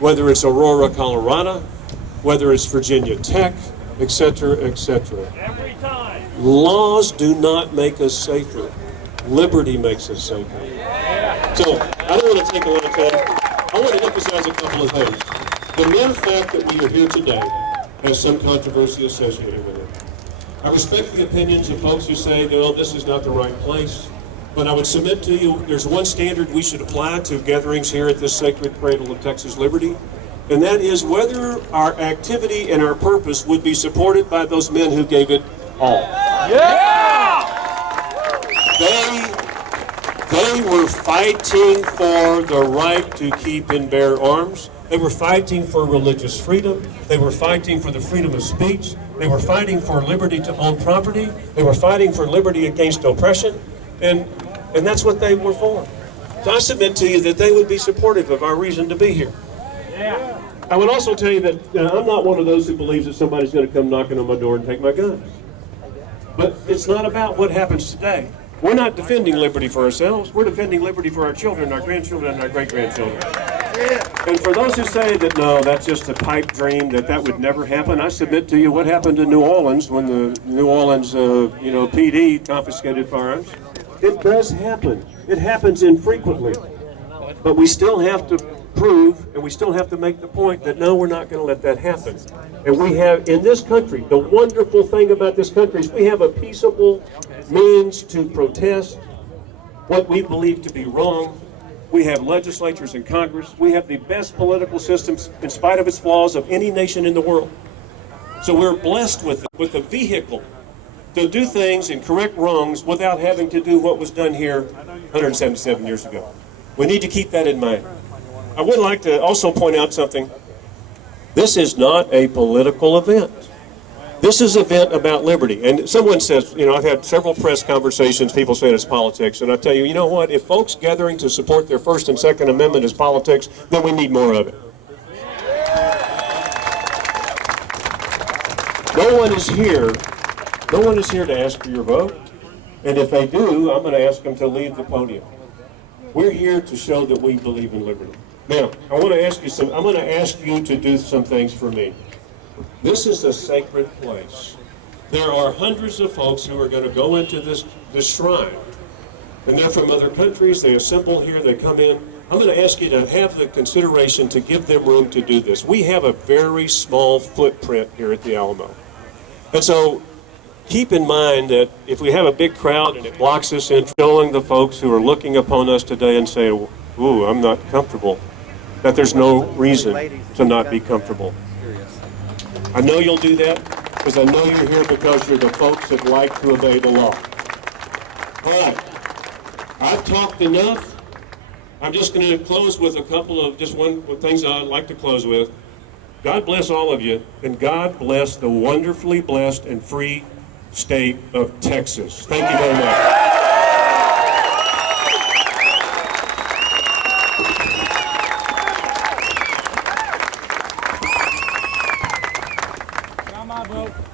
whether it's Aurora, Colorado, whether it's Virginia Tech, etc., etc. Every time. Laws do not make us safer. Liberty makes us safer. So, I don't want to take a lot of time. I want to emphasize a couple of things. The mere fact that we are here today has some controversy associated with it. I respect the opinions of folks who say, no, this is not the right place. But I would submit to you, there's one standard we should apply to gatherings here at this sacred cradle of Texas liberty, and that is whether our activity and our purpose would be supported by those men who gave it all. Yeah! They were fighting for the right to keep and bear arms. They were fighting for religious freedom. They were fighting for the freedom of speech. They were fighting for liberty to own property. They were fighting for liberty against oppression. And that's what they were for. So I submit to you that they would be supportive of our reason to be here. Yeah. I would also tell you that I'm not one of those who believes that somebody's going to come knocking on my door and take my guns. But it's not about what happens today. We're not defending liberty for ourselves. We're defending liberty for our children, our grandchildren, and our great-grandchildren. And for those who say that, no, that's just a pipe dream, that would never happen, I submit to you what happened in New Orleans when the New Orleans, PD confiscated firearms. It does happen. It happens infrequently. But we still have to prove, and we still have to make the point that, no, we're not going to let that happen. And we have, in this country, the wonderful thing about this country is we have a peaceable means to protest what we believe to be wrong. We have legislatures and Congress. We have the best political systems, in spite of its flaws, of any nation in the world. So we're blessed with a vehicle to do things and correct wrongs without having to do what was done here 177 years ago. We need to keep that in mind. I would like to also point out something. This is not a political event. This is an event about liberty. And someone says, I've had several press conversations, people saying it's politics, and I tell you, you know what, if folks gathering to support their First and Second Amendment is politics, then we need more of it. No one is here to ask for your vote, and if they do, I'm going to ask them to leave the podium. We're here to show that we believe in liberty. Now, I'm going to ask you to do some things for me. This is a sacred place. There are hundreds of folks who are going to go into this shrine, and they're from other countries. They assemble here, they come in. I'm going to ask you to have the consideration to give them room to do this. We have a very small footprint here at the Alamo. And so keep in mind that if we have a big crowd and it blocks us in, showing the folks who are looking upon us today and say, ooh, I'm not comfortable, that there's no reason to not be comfortable. I know you'll do that because I know you're here because you're the folks that like to obey the law. All right, I've talked enough. I'm just going to close with a couple of things I'd like to close with. God bless all of you, and God bless the wonderfully blessed and free state of Texas. Thank you very much.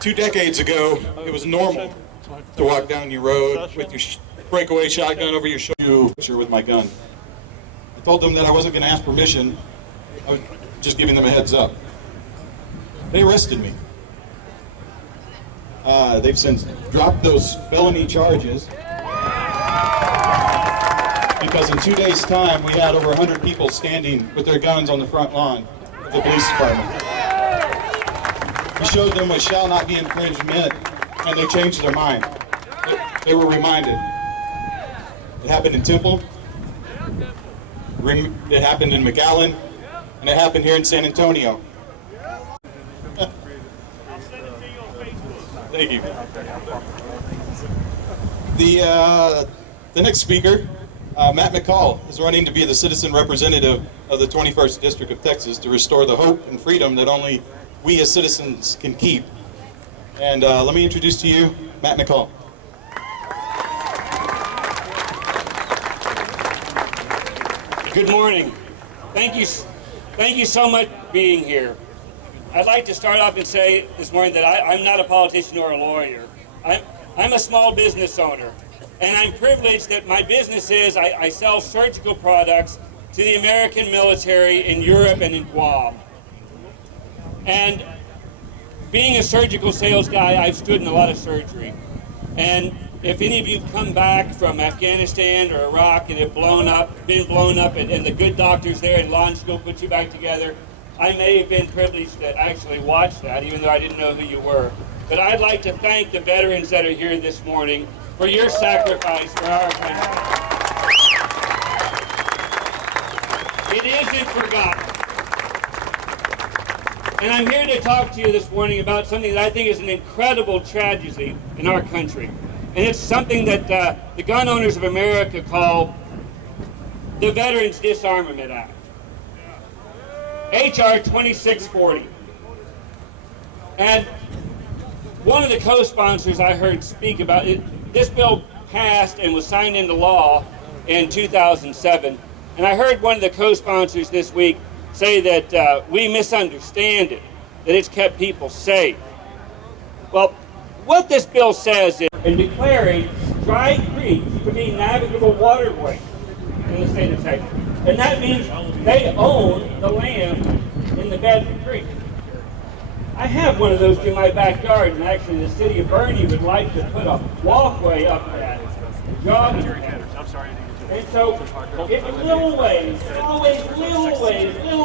Two decades ago, it was normal to walk down your road with your breakaway shotgun over your shoulder with my gun. I told them that I wasn't going to ask permission. I was just giving them a heads up. They arrested me. They've since dropped those felony charges because in 2 days' time we had over 100 people standing with their guns on the front lawn of the police department. We showed them what shall not be infringed meant, and they changed their mind. They were reminded. It happened in Temple, it happened in McAllen, and it happened here in San Antonio. Thank you. The next speaker, Matt McCall, is running to be the citizen representative of the 21st District of Texas to restore the hope and freedom that only we as citizens can keep. And let me introduce to you Matt McCall. Good morning. Thank you so much for being here. I'd like to start off and say this morning that I'm not a politician or a lawyer. I'm a small business owner, and I'm privileged that my business is I sell surgical products to the American military in Europe and in Guam. And being a surgical sales guy, I've stood in a lot of surgery. And if any of you have come back from Afghanistan or Iraq and have been blown up, and the good doctors there in law school put you back together, I may have been privileged to actually watch that, even though I didn't know who you were. But I'd like to thank the veterans that are here this morning for your sacrifice for our country. It isn't forgotten. And I'm here to talk to you this morning about something that I think is an incredible tragedy in our country. And it's something that the gun owners of America call the Veterans Disarmament Act. H.R. 2640. And one of the co-sponsors I heard speak about it, this bill passed and was signed into law in 2007. And I heard one of the co-sponsors this week say that we misunderstand it, that it's kept people safe. Well, what this bill says is in declaring dry creeks to be navigable waterways in the state of Texas. And that means they own the land in the bed of the creek. I have one of those in my backyard, and actually the city of Bernie would like to put a walkway up that. I'm sorry. And so, it's little ways, always little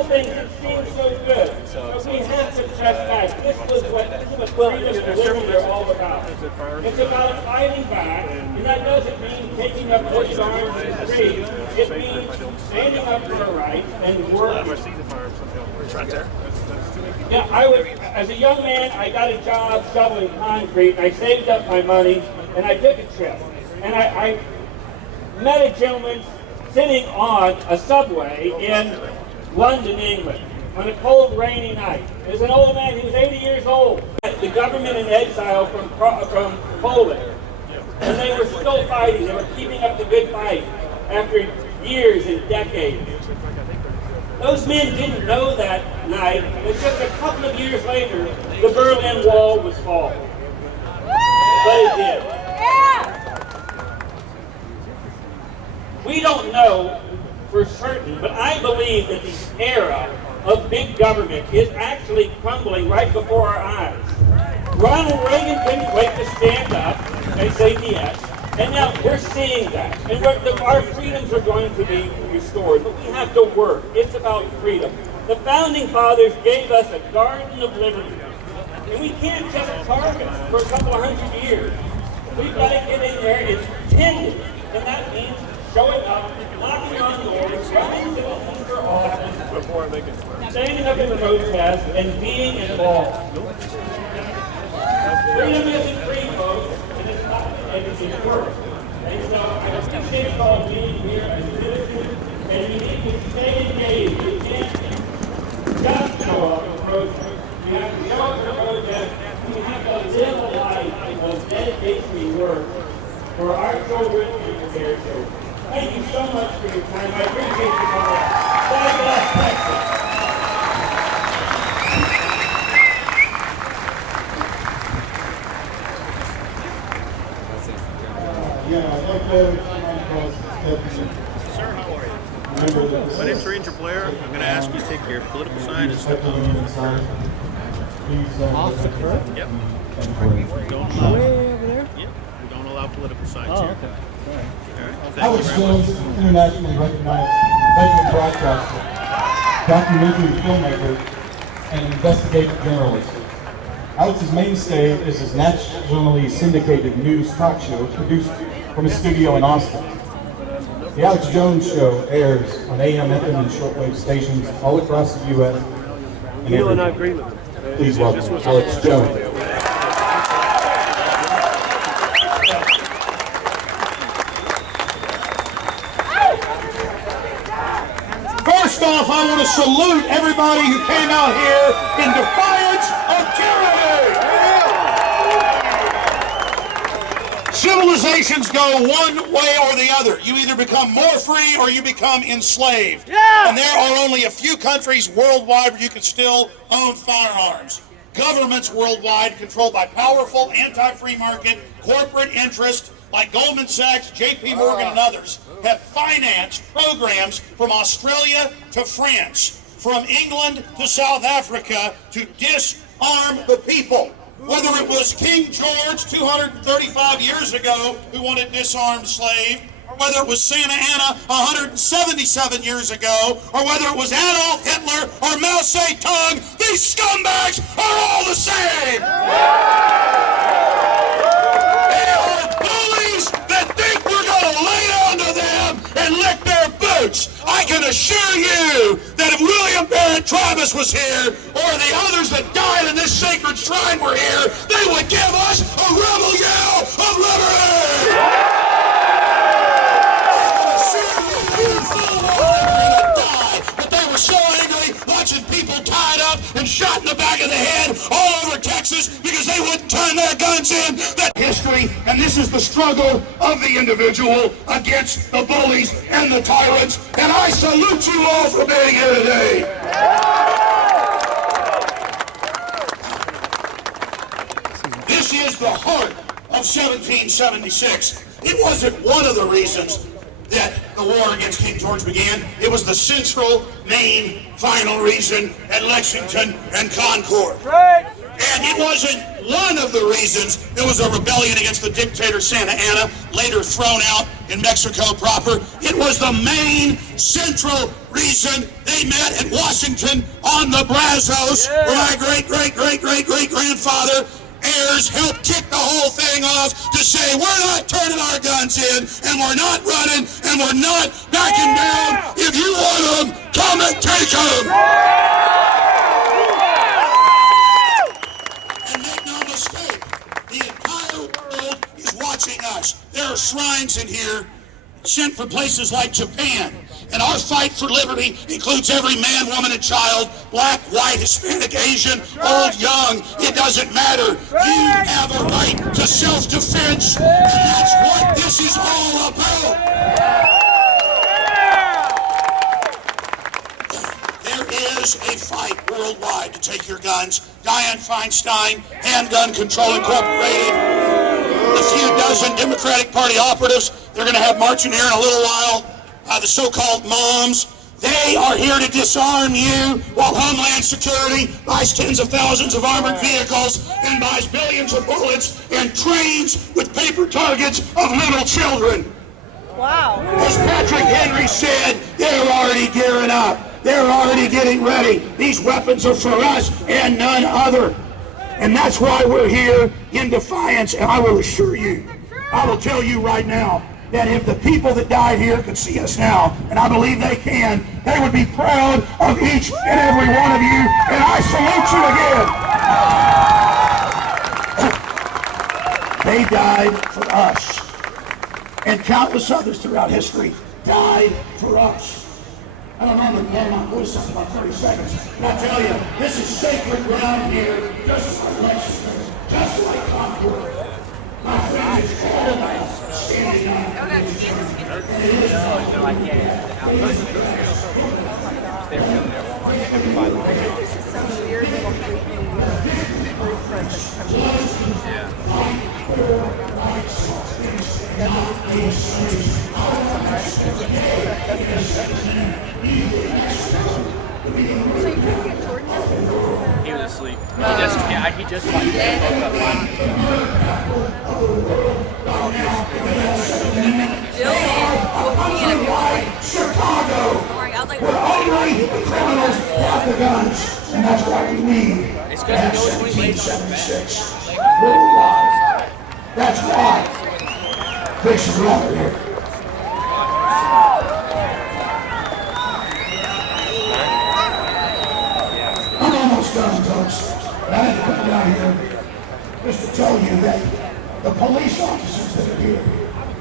things that seem so good. But we have to press back. This is what freedom and liberty are all about. It's about fighting back, and that doesn't mean taking up those arms in the street. It means standing up for our rights and working. Yeah, as a young man, I got a job shoveling concrete, and I saved up my money, and I took a trip. And I met a gentleman sitting on a subway in London, England, on a cold, rainy night. There's an old man, he was 80 years old. The government in exile from Poland. And they were still fighting. They were keeping up the good fight after years and decades. Those men didn't know that night that just a couple of years later, the Berlin Wall was falling. But it did. We don't know for certain, but I believe that the era of big government is actually crumbling right before our eyes. Ronald Reagan couldn't wait to stand up and say yes, and now we're seeing that. And our freedoms are going to be restored, but we have to work. It's about freedom. The Founding Fathers gave us a garden of liberty, and we can't just target it for a couple of 100 years. We've got to get in there and tend it, and that means showing up, knocking on doors, running citizens for office, standing up in the protest, and being involved. Freedom isn't free, folks, and it's not, and it's work. And so I appreciate you all being here as citizens, and you need to stay engaged. You can't just show up and protest. You have to show up and protest. You have to live a life of dedication and work for our children and for their children. Thank you so much for your time. I appreciate you coming out. God bless Texas. I'd like to Sir, how are you? My name's Ranger Blair. I'm going to ask you to take your political sign and step on off the curb? Yep. Don't allow, way over there? Yep. We don't allow political signs Oh, here. okay. All right. All right. Thank Alex you very much. Jones, internationally recognized veteran broadcaster, documentary filmmaker, and investigative journalist. Alex's mainstay is his nationally syndicated news talk show produced from a studio in Austin. The Alex Jones Show airs on AM, FM, and shortwave stations all across the U.S. and And I everywhere. agree with him. Please welcome Alex Jones. First off, I want to salute everybody who came out here in defiance of tyranny. Civilizations go one way or the other. You either become more free or you become enslaved. Yeah. And there are only a few countries worldwide where you can still own firearms. Governments worldwide controlled by powerful anti-free market corporate interest like Goldman Sachs, JP Morgan, and others, have financed programs from Australia to France, from England to South Africa to disarm the people. Whether it was King George 235 years ago who wanted disarmed slave, or whether it was Santa Anna 177 years ago, or whether it was Adolf Hitler or Mao Zedong, these scumbags are all the same! They are bullies that think we're going to lay onto them and lick their boots. I can assure you that if William Barrett Travis was here, or the others that died in this sacred shrine were here, they would give us a rebel yell of liberty! But they were so angry watching people tied up and shot in the back of the head all over Texas because they wouldn't turn their guns in. That history, and this is the struggle of the individual against the bullies and the tyrants. And I salute you all for being here today. This is the heart of 1776. It wasn't one of the reasons that the war against King George began. It was the central, main, final reason at Lexington and Concord. Right. And it wasn't one of the reasons there was a rebellion against the dictator Santa Anna, later thrown out in Mexico proper. It was the main, central reason they met at Washington on the Brazos, where my great-great-great-great-great-grandfather heirs helped kick the whole thing off to say we're not turning our guns in, and we're not running, and we're not backing down. If you want them, come and take them. And make no mistake, the entire world is watching us. There are shrines in here sent for places like Japan. And our fight for liberty includes every man, woman, and child, black, white, Hispanic, Asian, old, young. It doesn't matter. You have a right to self-defense, and that's what this is all about. There is a fight worldwide to take your guns. Dianne Feinstein, Handgun Control Incorporated, the few dozen Democratic Party operatives they're going to have marching here in a little while, the so-called moms, they are here to disarm you while Homeland Security buys tens of thousands of armored vehicles and buys billions of bullets and trains with paper targets of little children. Wow. As Patrick Henry said, they're already gearing up. They're already getting ready. These weapons are for us and none other. And that's why we're here in defiance. And I will assure you, I will tell you right now, that if the people that died here could see us now, and I believe they can, they would be proud of each and every one of you, and I salute you again. They died for us, and countless others throughout history died for us. I don't know, my voice is about 30 seconds, but I tell you, this is sacred ground here, just like Lexington, just like Concord. My friend is all about standing on. He was asleep. He just woke Chicago, where only the criminals have the guns, and that's why we need 1776 worldwide. That's why Grisham over here. I'm almost done, folks. But I had to come down here just to tell you that the police officers that are here,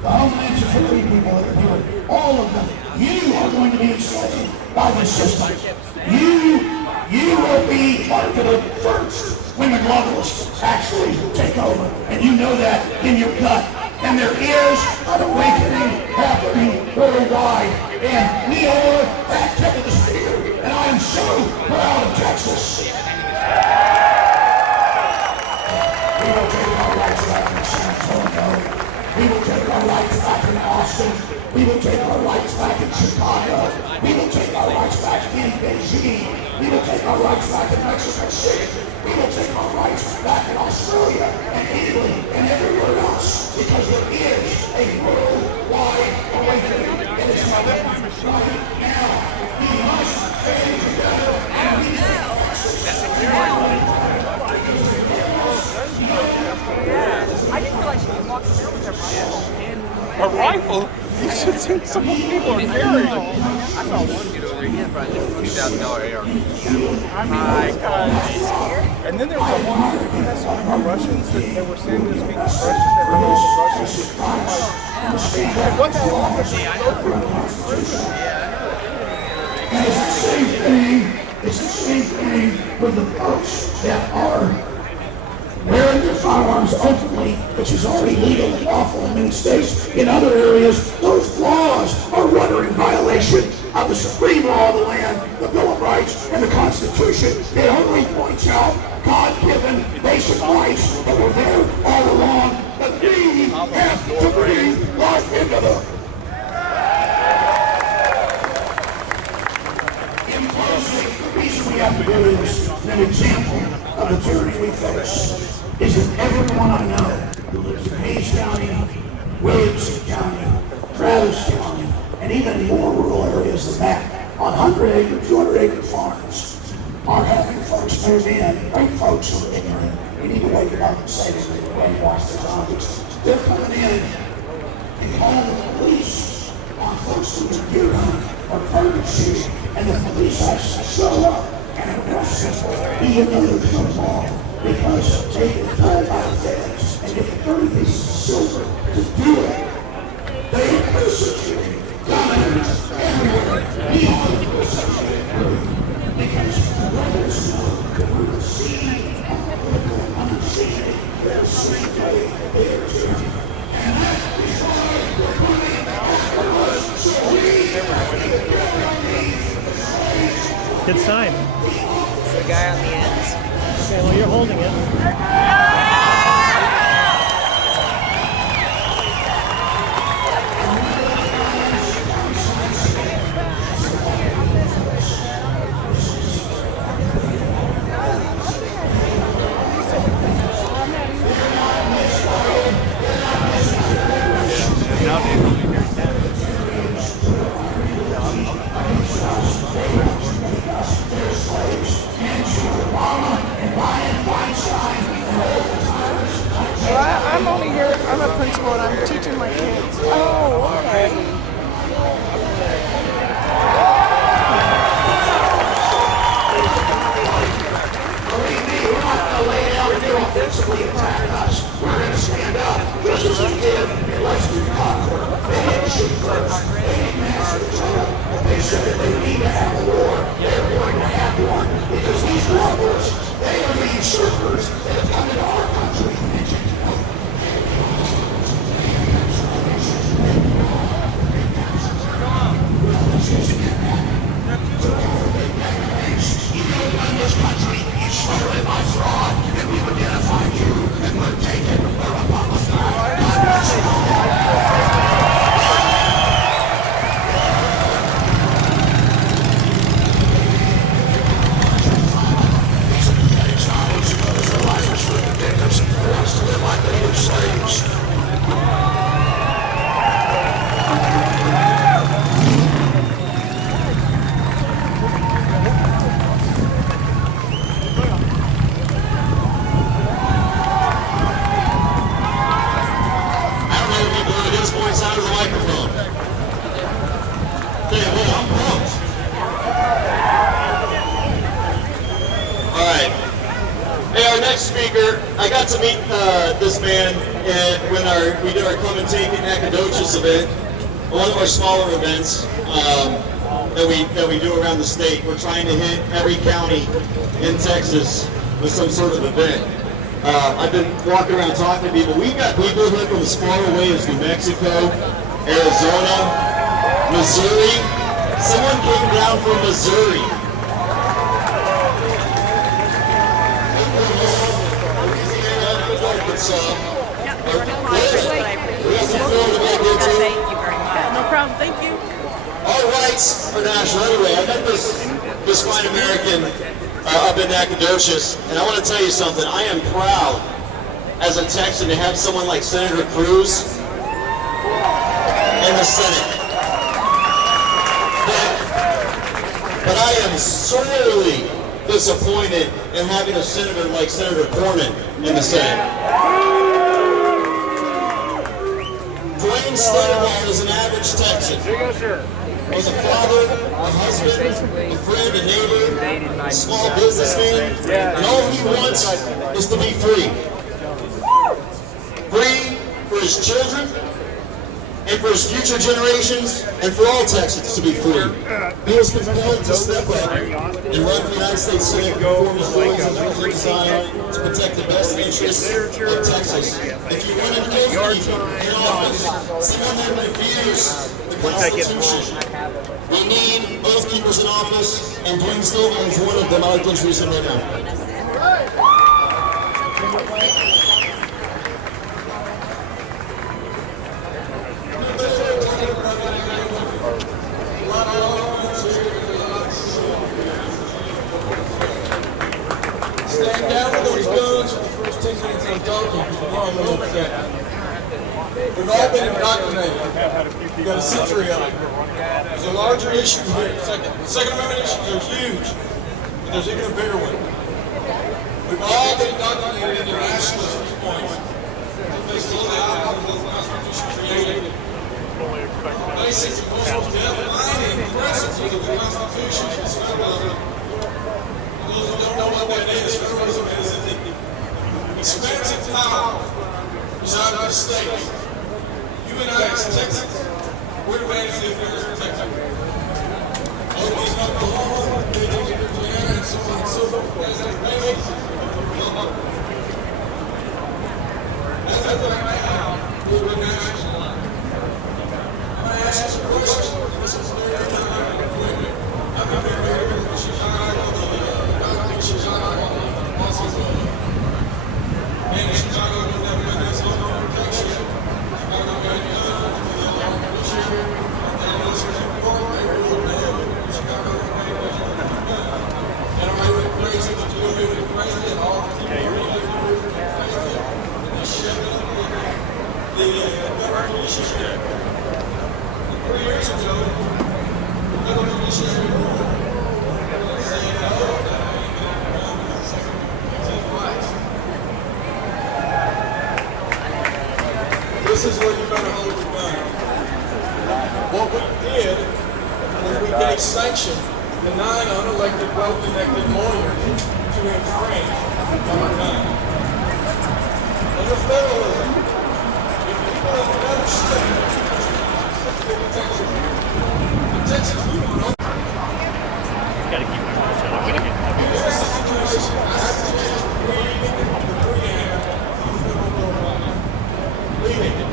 the Homeland Security people that are here, all of them, you are going to be enslaved by the system. You will be targeted first when the globalists actually take over. And you know that in your gut. And there is an awakening happening worldwide. And we are at tip of the spear. And I am so proud of Texas. We will take our rights back in San Antonio. We will take regime. We will take our rights back in Mexico City. We will take our rights back in Australia and Italy and everywhere else, because there is a worldwide awakening. It is happening right now. We must stay together and we I didn't realize she was walking around with her rifle. A rifle? You should see some people are carrying. I saw one dude over here, but it's $2,000 AR. My God. And then there was a one that saw the Russians that they were sending to speak Russian. They were all the Russians. Like, what the hell was they go through? And it's the same thing. It's the same thing with the folks that are wearing their firearms openly, which is already legal and lawful in many states. In other areas, those laws are in violation of the supreme law of the land, the Bill of Rights, and the Constitution. It only points out God-given basic rights that were there all along, but we have to breathe life into them. In closing, the reason we have to do this, an example of the tyranny we face, is that everyone I know who lives in Hayes County, Williamson County, Travis County, and even in more rural areas than that, on 100-acre, 200-acre farms, are having folks move in, great folks who are ignorant. We need to wake them up and say that they brainwash their zombies. They're coming in and calling the police on folks who are gear hunting or target shooting, and the police actually show up and arrest them, even though there's no law, because they get told by the feds and get 30 pieces of silver to do it. They are persecuting governors everywhere. We are the persecuted group because brothers know that we're receiving political understanding. They're receiving their tyranny. And that is why we're running after us. So we have to get our knees. Good sign. It's the guy on the ends. Okay, well, you're holding it. I'm only here, I'm a principal and I'm teaching my kids. Oh, okay. We're not going to lay down and they're offensively attacking us. We're going to stand up, just as we did in Western Concord. They didn't shoot first. They didn't massacre each other. They said that they need to have a war. They're going to have one because these rebels, they are the usurpers that have come into our country. In this country, you started by fraud, and we've identified you, and we're taking a Republican. Speaker, I got to meet this man when we did our Come and Take in Nacogdoches event, one of our smaller events that we do around the state. We're trying to hit every county in Texas with some sort of event. I've been walking around talking to people. We've got people who are from as far away as New Mexico, Arizona, Missouri. Someone came down from Missouri. Thank you very much. No problem, thank you. All rights are national. Anyway, I met this this fine American up in Nacogdoches, and I want to tell you something. I am proud as a Texan to have someone like Senator Cruz in the Senate. But I am sorely disappointed in having a senator like Senator Cornyn in the Senate. Wayne Stovall is an average Texan. He's a father, a husband, a friend, a neighbor, a small businessman, and all he wants is to be free. Free for his children, and for his future generations, and for all Texans to be free. He was compelled to step up and run for the United States Senate before his rules and rules were designed to protect the best interests of Texas. If you want to oathkeep in office, someone that reviews the Constitution, we need oathkeepers in office, and Wayne Stovall is one of them. I'd like to introduce him right now. Stand down with those guns for the first 10 minutes I'm talking, because we're on the other side. We've all been indoctrinated. We've got a century on it. There's a larger issue here. The Second Amendment issues are huge, but there's even a bigger one. We've all been indoctrinated into nationalist viewpoints. They still have the Constitution created. Basic most defining principles of the Constitution is federalism. Those who don't know what that is, federalism is the expansive power residing in the states. You and I as Texans, we're advantaged to the Texans. Nobody's not the home, they don't get Virginia, and so on and so forth. That's advantage. That's right now, we're national line. I'm going to ask you some questions. This is very important. I've been very good with Chicago. And in Chicago, we've never been this long on protection. Chicago got guns, the law commission, and this was important. They ruled down Chicago made guns. And I went crazy to do it with crazy and all the people who and they shut up the federal judiciary. 3 years ago, the federal judiciary ruled saying no. This is where you better hold your gun. What we did was we gave sanction to 9 unelected, well-connected lawyers to infringe on our gun. Under federalism, if you go to another state, Texas, we don't know. Gotta keep my mouth shut. I'm gonna get Here's the situation. I have to read the preamble of the federal bill of rights. Reading it.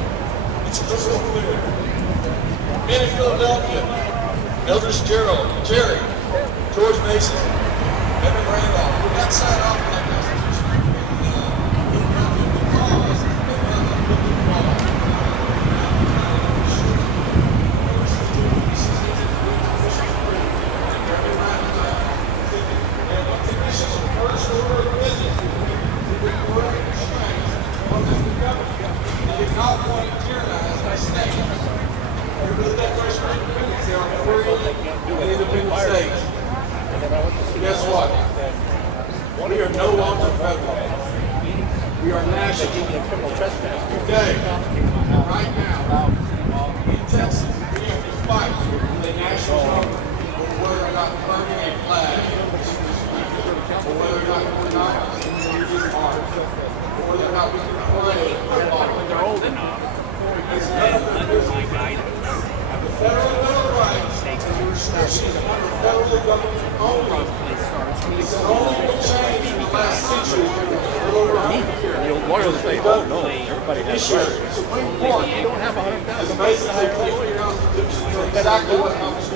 It's crystal clear. Men in Philadelphia, Eldridge Jerry, George Mason, Evan Randolph, who got signed off on that Constitution. Guess what? We are no longer federal. We are national. Today, right now, in Texas, we have to fight for the national government over whether or not burning a flag or whether or not we're not or whether or not we can play football when they're old enough. Because none of their business. The federal bill of rights is a restriction under federal government only. It's only been changed in the last century. the old lawyers say, oh no, everybody has rights. You don't have 100,000. Exactly what Congress.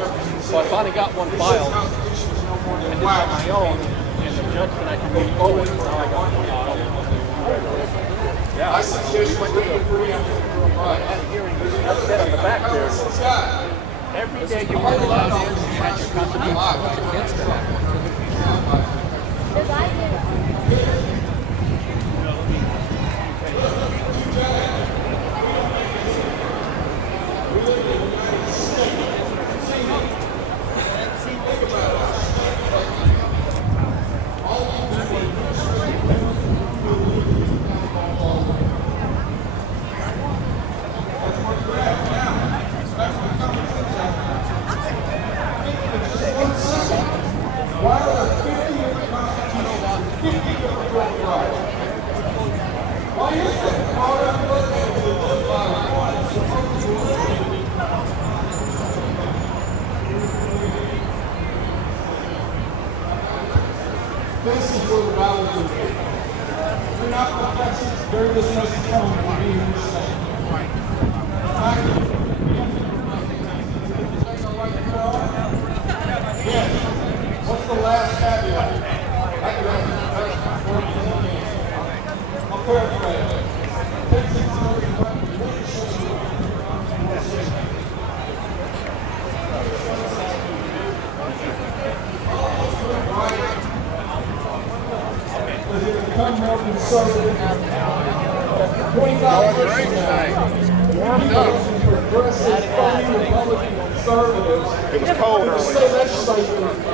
So I finally got one filed, and did on my own, and the judge said I can move forward. So I got one filed. Yeah, I suggest you read the preamble. I had a hearing. I said on the back there. Every day you work about it, you have your company against that. This is where the battle's going to be. We're not professors. Very little is telling you being in this state. Yes. What's the last caveat? I'll paraphrase. Become more conservative. 25 years from now, progressive, Republican conservatives. It was cold in the earlier. state legislature,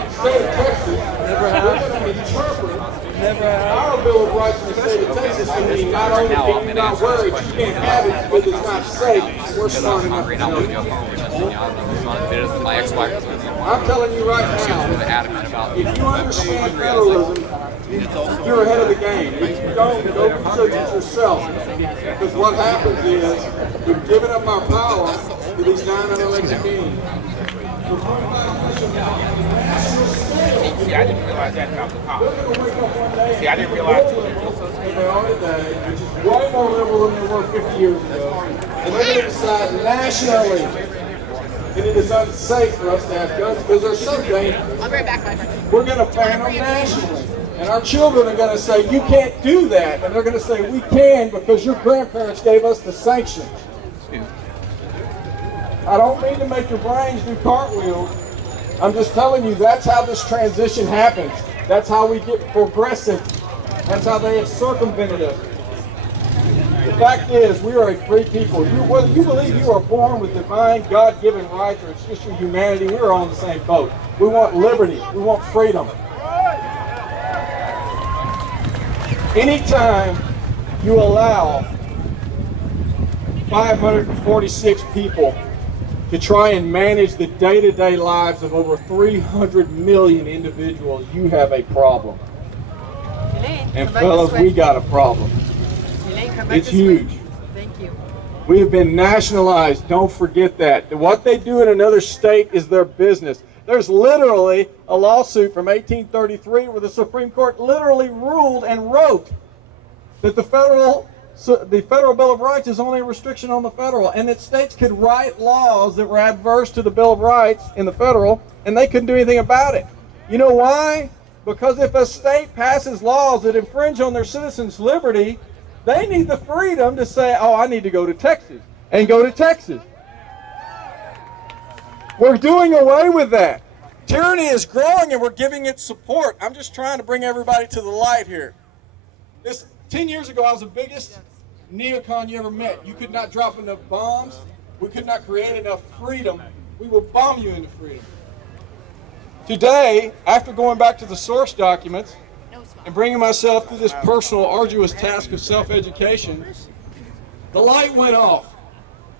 state of Texas, they're going to interpret our Bill of Rights in the state of Texas to mean not only can you not wear it, you can't have it because it's not safe. We're smart enough to know. I'm telling you right now, if you understand federalism, you're ahead of the game. If you don't, go research it yourself. Because what happens is, we've given up our power to these 9 unelected beings. See, I didn't realize that about the cop. See, I didn't realize They are today, which is way more liberal than they were 50 years ago. And they're going to decide nationally that it is unsafe for us to have guns because they're so dangerous. I'll be right back, my friend. We're going to ban them nationally. And our children are going to say, you can't do that. And they're going to say, we can because your grandparents gave us the sanction. I don't mean to make your brains do cartwheels. I'm just telling you, that's how this transition happens. That's how we get progressive. That's how they have circumvented us. The fact is, we are a free people. Whether you believe you are born with divine, God-given rights or it's just your humanity, we're all in the same boat. We want liberty. We want freedom. Anytime you allow 546 people to try and manage the day-to-day lives of over 300 million individuals, you have a problem. And fellas, we got a problem. It's huge. Thank you. We have been nationalized. Don't forget that. What they do in another state is their business. There's literally a lawsuit from 1833 where the Supreme Court literally ruled and wrote that the Federal Bill of Rights is only a restriction on the federal, and that states could write laws that were adverse to the Bill of Rights in the federal, and they couldn't do anything about it. You know why? Because if a state passes laws that infringe on their citizens' liberty, they need the freedom to say, oh, I need to go to Texas, and go to Texas. We're doing away with that. Tyranny is growing and we're giving it support. I'm just trying to bring everybody to the light here. 10 years ago, I was the biggest neocon you ever met. You could not drop enough bombs. We could not create enough freedom. We will bomb you into freedom. Today, after going back to the source documents and bringing myself through this personal, arduous task of self-education, the light went off.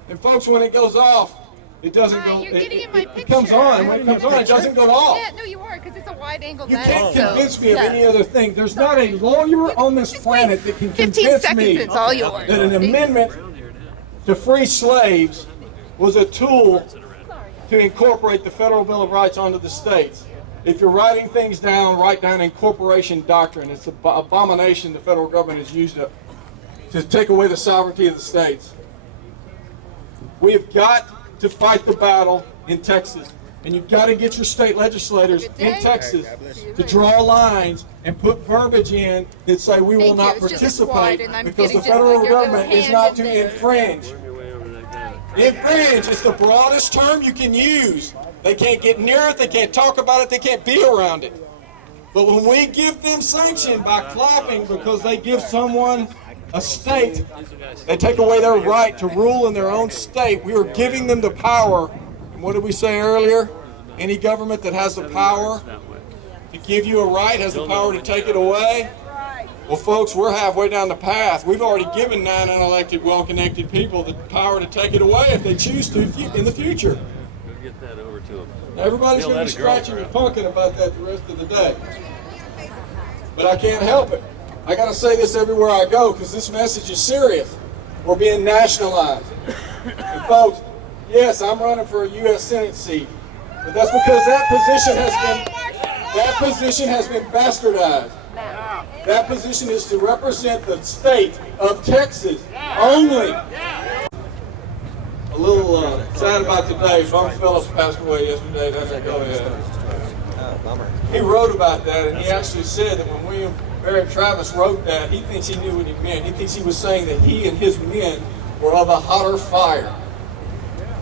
And folks, when it goes off, it doesn't go, it comes on. When it comes on, it doesn't go off. Yeah, no, you are, because it's a wide angle You lens. can't convince me of any other thing. There's not a lawyer on this planet that can convince me it's all yours. that an amendment to free slaves was a tool to incorporate the Federal Bill of Rights onto the states. If you're writing things down, write down incorporation doctrine. It's an abomination the federal government has used to take away the sovereignty of the states. We have got to fight the battle in Texas. And you've got to get your state legislators in Texas to draw lines and put verbiage in that say we will not participate because the federal government is not to infringe. Infringe is the broadest term you can use. They can't get near it, they can't talk about it, they can't be around it. But when we give them sanction by clapping because they give someone a state, they take away their right to rule in their own state, we are giving them the power. And what did we say earlier? Any government that has the power to give you a right has the power to take it away. Well, folks, we're halfway down the path. We've already given 9 unelected, well-connected people the power to take it away if they choose to in the future. Get that over to them. Everybody's going to be scratching and punking about that the rest of the day. But I can't help it. I got to say this everywhere I go because this message is serious. We're being nationalized. And folks, yes, I'm running for a U.S. Senate seat, but that's because that position has been bastardized. That position is to represent the state of Texas only. A little sad about today. Bum Phillips passed away yesterday. That's a go ahead. He wrote about that, and he actually said that when William Barrett Travis wrote that, he thinks he knew what he meant. He thinks he was saying that he and his men were of a hotter fire.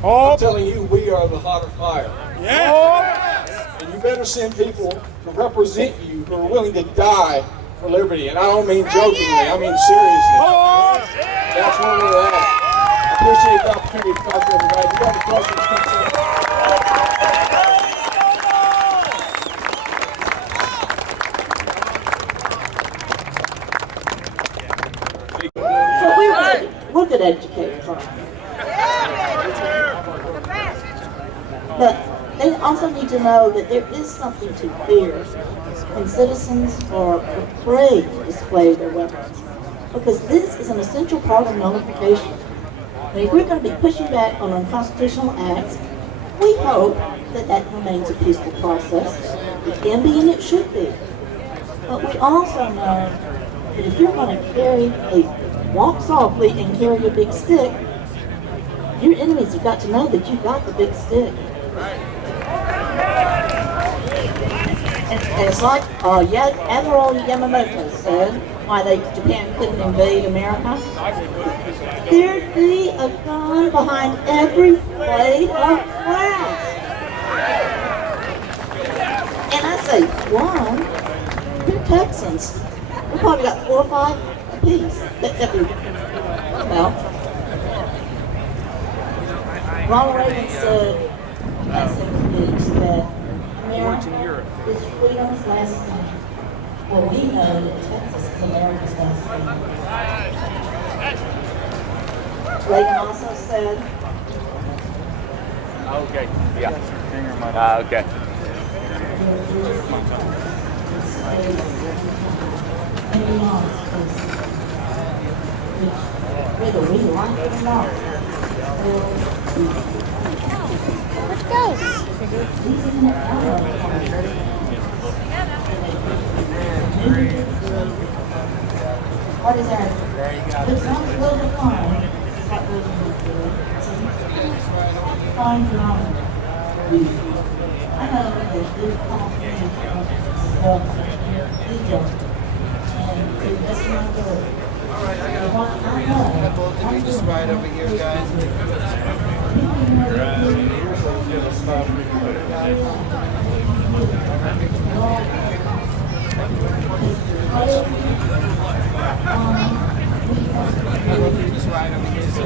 I'm telling you, we are the hotter fire. And you better send people to represent you who are willing to die for liberty. And I don't mean jokingly, I mean seriously. That's where we're at. I appreciate the opportunity to talk to everybody. If you got any questions, come So we're good educators, aren't we? But they also need to know that there is something to fear when citizens are afraid to display their weapons, because this is an essential part of nullification. And if we're going to be pushing back on unconstitutional acts, we hope that that remains a peaceful process. It can be and it should be. But we also know that if you're going to walk softly and carry a big stick, your enemies have got to know that you've got the big stick. And it's like Admiral Yamamoto said, why Japan couldn't invade America. There'd be a gun behind every blade of grass. And I say, one, we're Texans. We probably got 4 or 5 apiece. Well, Ronald Reagan said last 6 weeks that America is freedom's last stand. Well, we know that Texas is America's last stand. Reagan also said, Okay, yeah. Okay. whether we like it or not, Let's go. What is our? There you go. It's not a little bit fun. Find your own. I know that there's good confidence of ego, and that's not good. All right, I got both of you just right over here, guys. Just right over here, sir.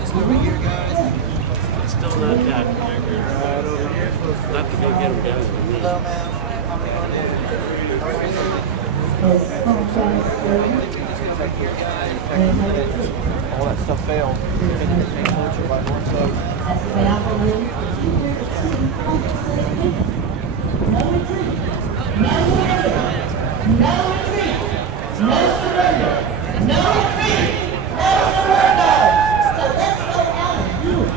Just over here, guys. Still not that. Not to go get him down. Hello, ma'am. All that stuff failed. By more so. No retreat. No surrender. No retreat. No surrender. No retreat. No surrender. So let's go out and do it.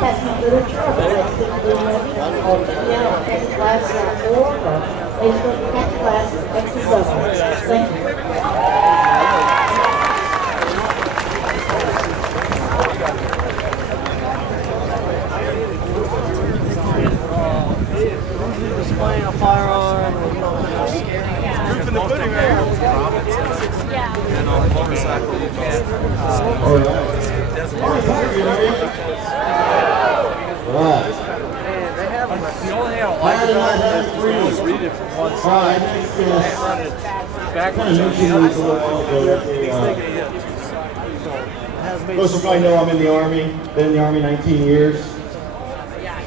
That's my literature. That's the class 4. Facebook Catch Class at Texas Oathkeepers. Thank you. Displaying a firearm. Proof in the pudding, right? And on a motorcycle, you can't. You only have like just read it from one side. Run it backwards on the other side. Most of you probably know I'm in the Army, been in the Army 19 years.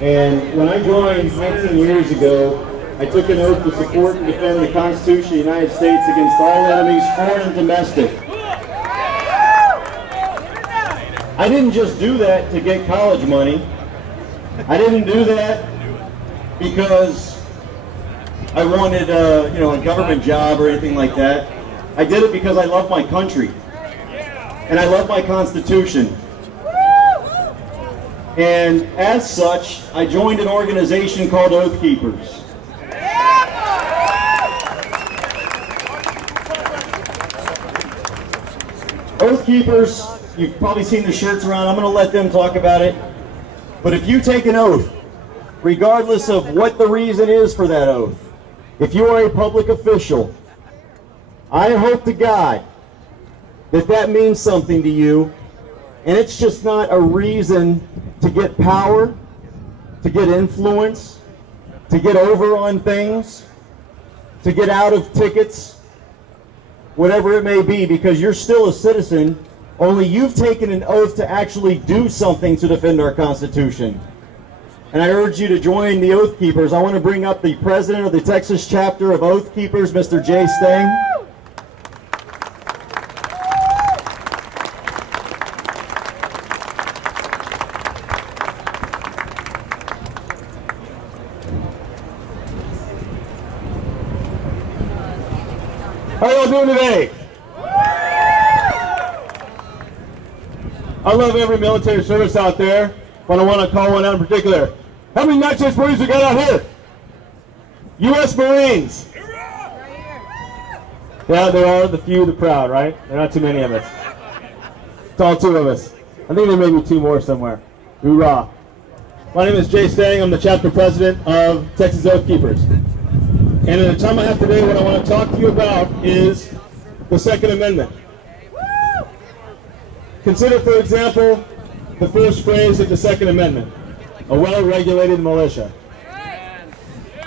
And when I joined 19 years ago, I took an oath to support and defend the Constitution of the United States against all enemies, foreign and domestic. I didn't just do that to get college money. I didn't do that because I wanted a government job or anything like that. I did it because I love my country. And I love my Constitution. And as such, I joined an organization called Oathkeepers. Oathkeepers, you've probably seen the shirts around. I'm going to let them talk about it. But if you take an oath, regardless of what the reason is for that oath, if you are a public official, I hope to God that that means something to you, and it's just not a reason to get power, to get influence, to get over on things, to get out of tickets, whatever it may be, because you're still a citizen, only you've taken an oath to actually do something to defend our Constitution. And I urge you to join the Oath Keepers. I want to bring up the president of the Texas chapter of Oath Keepers, Mr. J. Stang. How y'all doing today? I love every military service out there, but I want to call one out in particular. How many United States Marines we got out here? U.S. Marines. Yeah, there are the few, the proud, right? There are not too many of us. It's all two of us. I think there may be two more somewhere. Hoorah. My name is Jay Stang. I'm the chapter president of Texas Oath Keepers. And in the time I have today, what I want to talk to you about is the Second Amendment. Consider, for example, the first phrase of the Second Amendment, a well-regulated militia.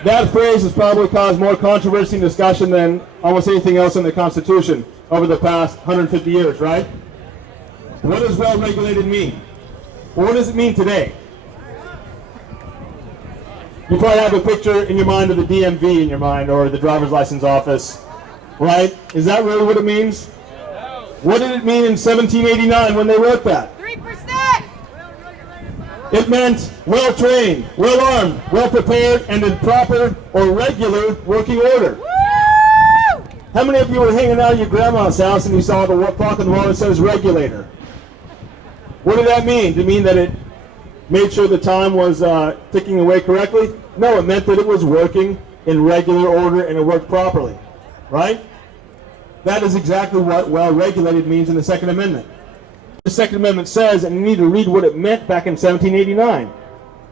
That phrase has probably caused more controversy and discussion than almost anything else in the Constitution over the past 150 years, right? What does well-regulated mean? Well, what does it mean today? You probably have a picture in your mind of the DMV in your mind, or the driver's license office, right? Is that really what it means? What did it mean in 1789 when they wrote that? 3%! It meant well-trained, well-armed, well-prepared, and in proper or regular working order. Woo! How many of you were hanging out at your grandma's house and you saw the clock on the wall that says regulator? What did that mean? Did it mean that it made sure the time was ticking away correctly? No, it meant that it was working in regular order and it worked properly, right? That is exactly what well-regulated means in the Second Amendment. The Second Amendment says, and you need to read what it meant back in 1789.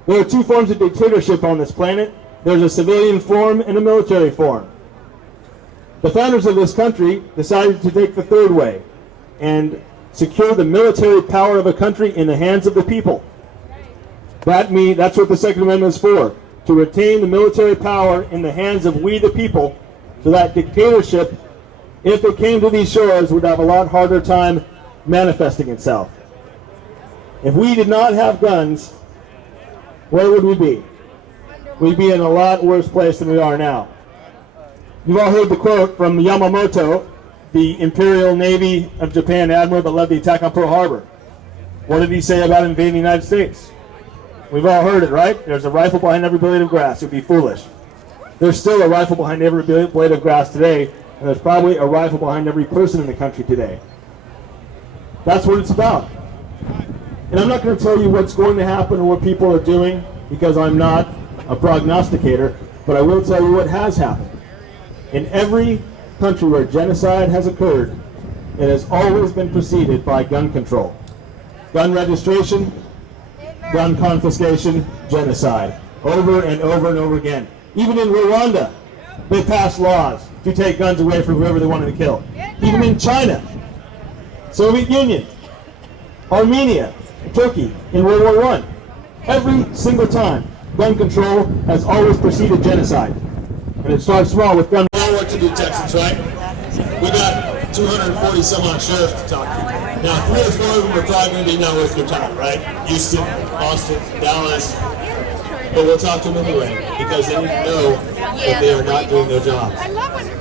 There are two forms of dictatorship on this planet. There's a civilian form and a military form. The founders of this country decided to take the third way and secure the military power of a country in the hands of the people. That's what the Second Amendment is for, to retain the military power in the hands of we the people, so that dictatorship, if it came to these shores, would have a lot harder time manifesting itself. If we did not have guns, where would we be? We'd be in a lot worse place than we are now. You've all heard the quote from Yamamoto, the Imperial Navy of Japan admiral that led the attack on Pearl Harbor. What did he say about invading the United States? We've all heard it, right? There's a rifle behind every blade of grass. It would be foolish. There's still a rifle behind every blade of grass today, and there's probably a rifle behind every person in the country today. That's what it's about. And I'm not going to tell you what's going to happen or what people are doing, because I'm not a prognosticator, but I will tell you what has happened. In every country where genocide has occurred, it has always been preceded by gun control. Gun registration, gun confiscation, genocide. Over and over and over again. Even in Rwanda, they passed laws to take guns away from whoever they wanted to kill. Even in China, Soviet Union, Armenia, Turkey, in World War I. Every single time, gun control has always preceded genocide. And it starts small with gun. We know what to do, Texans, right? We got 240 some odd sheriffs to talk to. Now, 3 or 4 of them are probably going to be not worth your time, right? Houston, Austin, Dallas. But we'll talk to them anyway, because they need to know that they are not doing their jobs.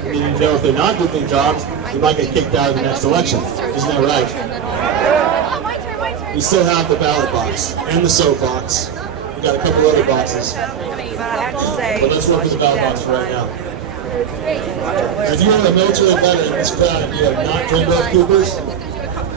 They need to know if they're not doing their jobs, they might get kicked out of the next election. Isn't that right? We still have the ballot box and the soap box. We got a couple other boxes. But let's work with the ballot box for right now. If you are a military veteran in this crowd and you have not joined Oathkeepers,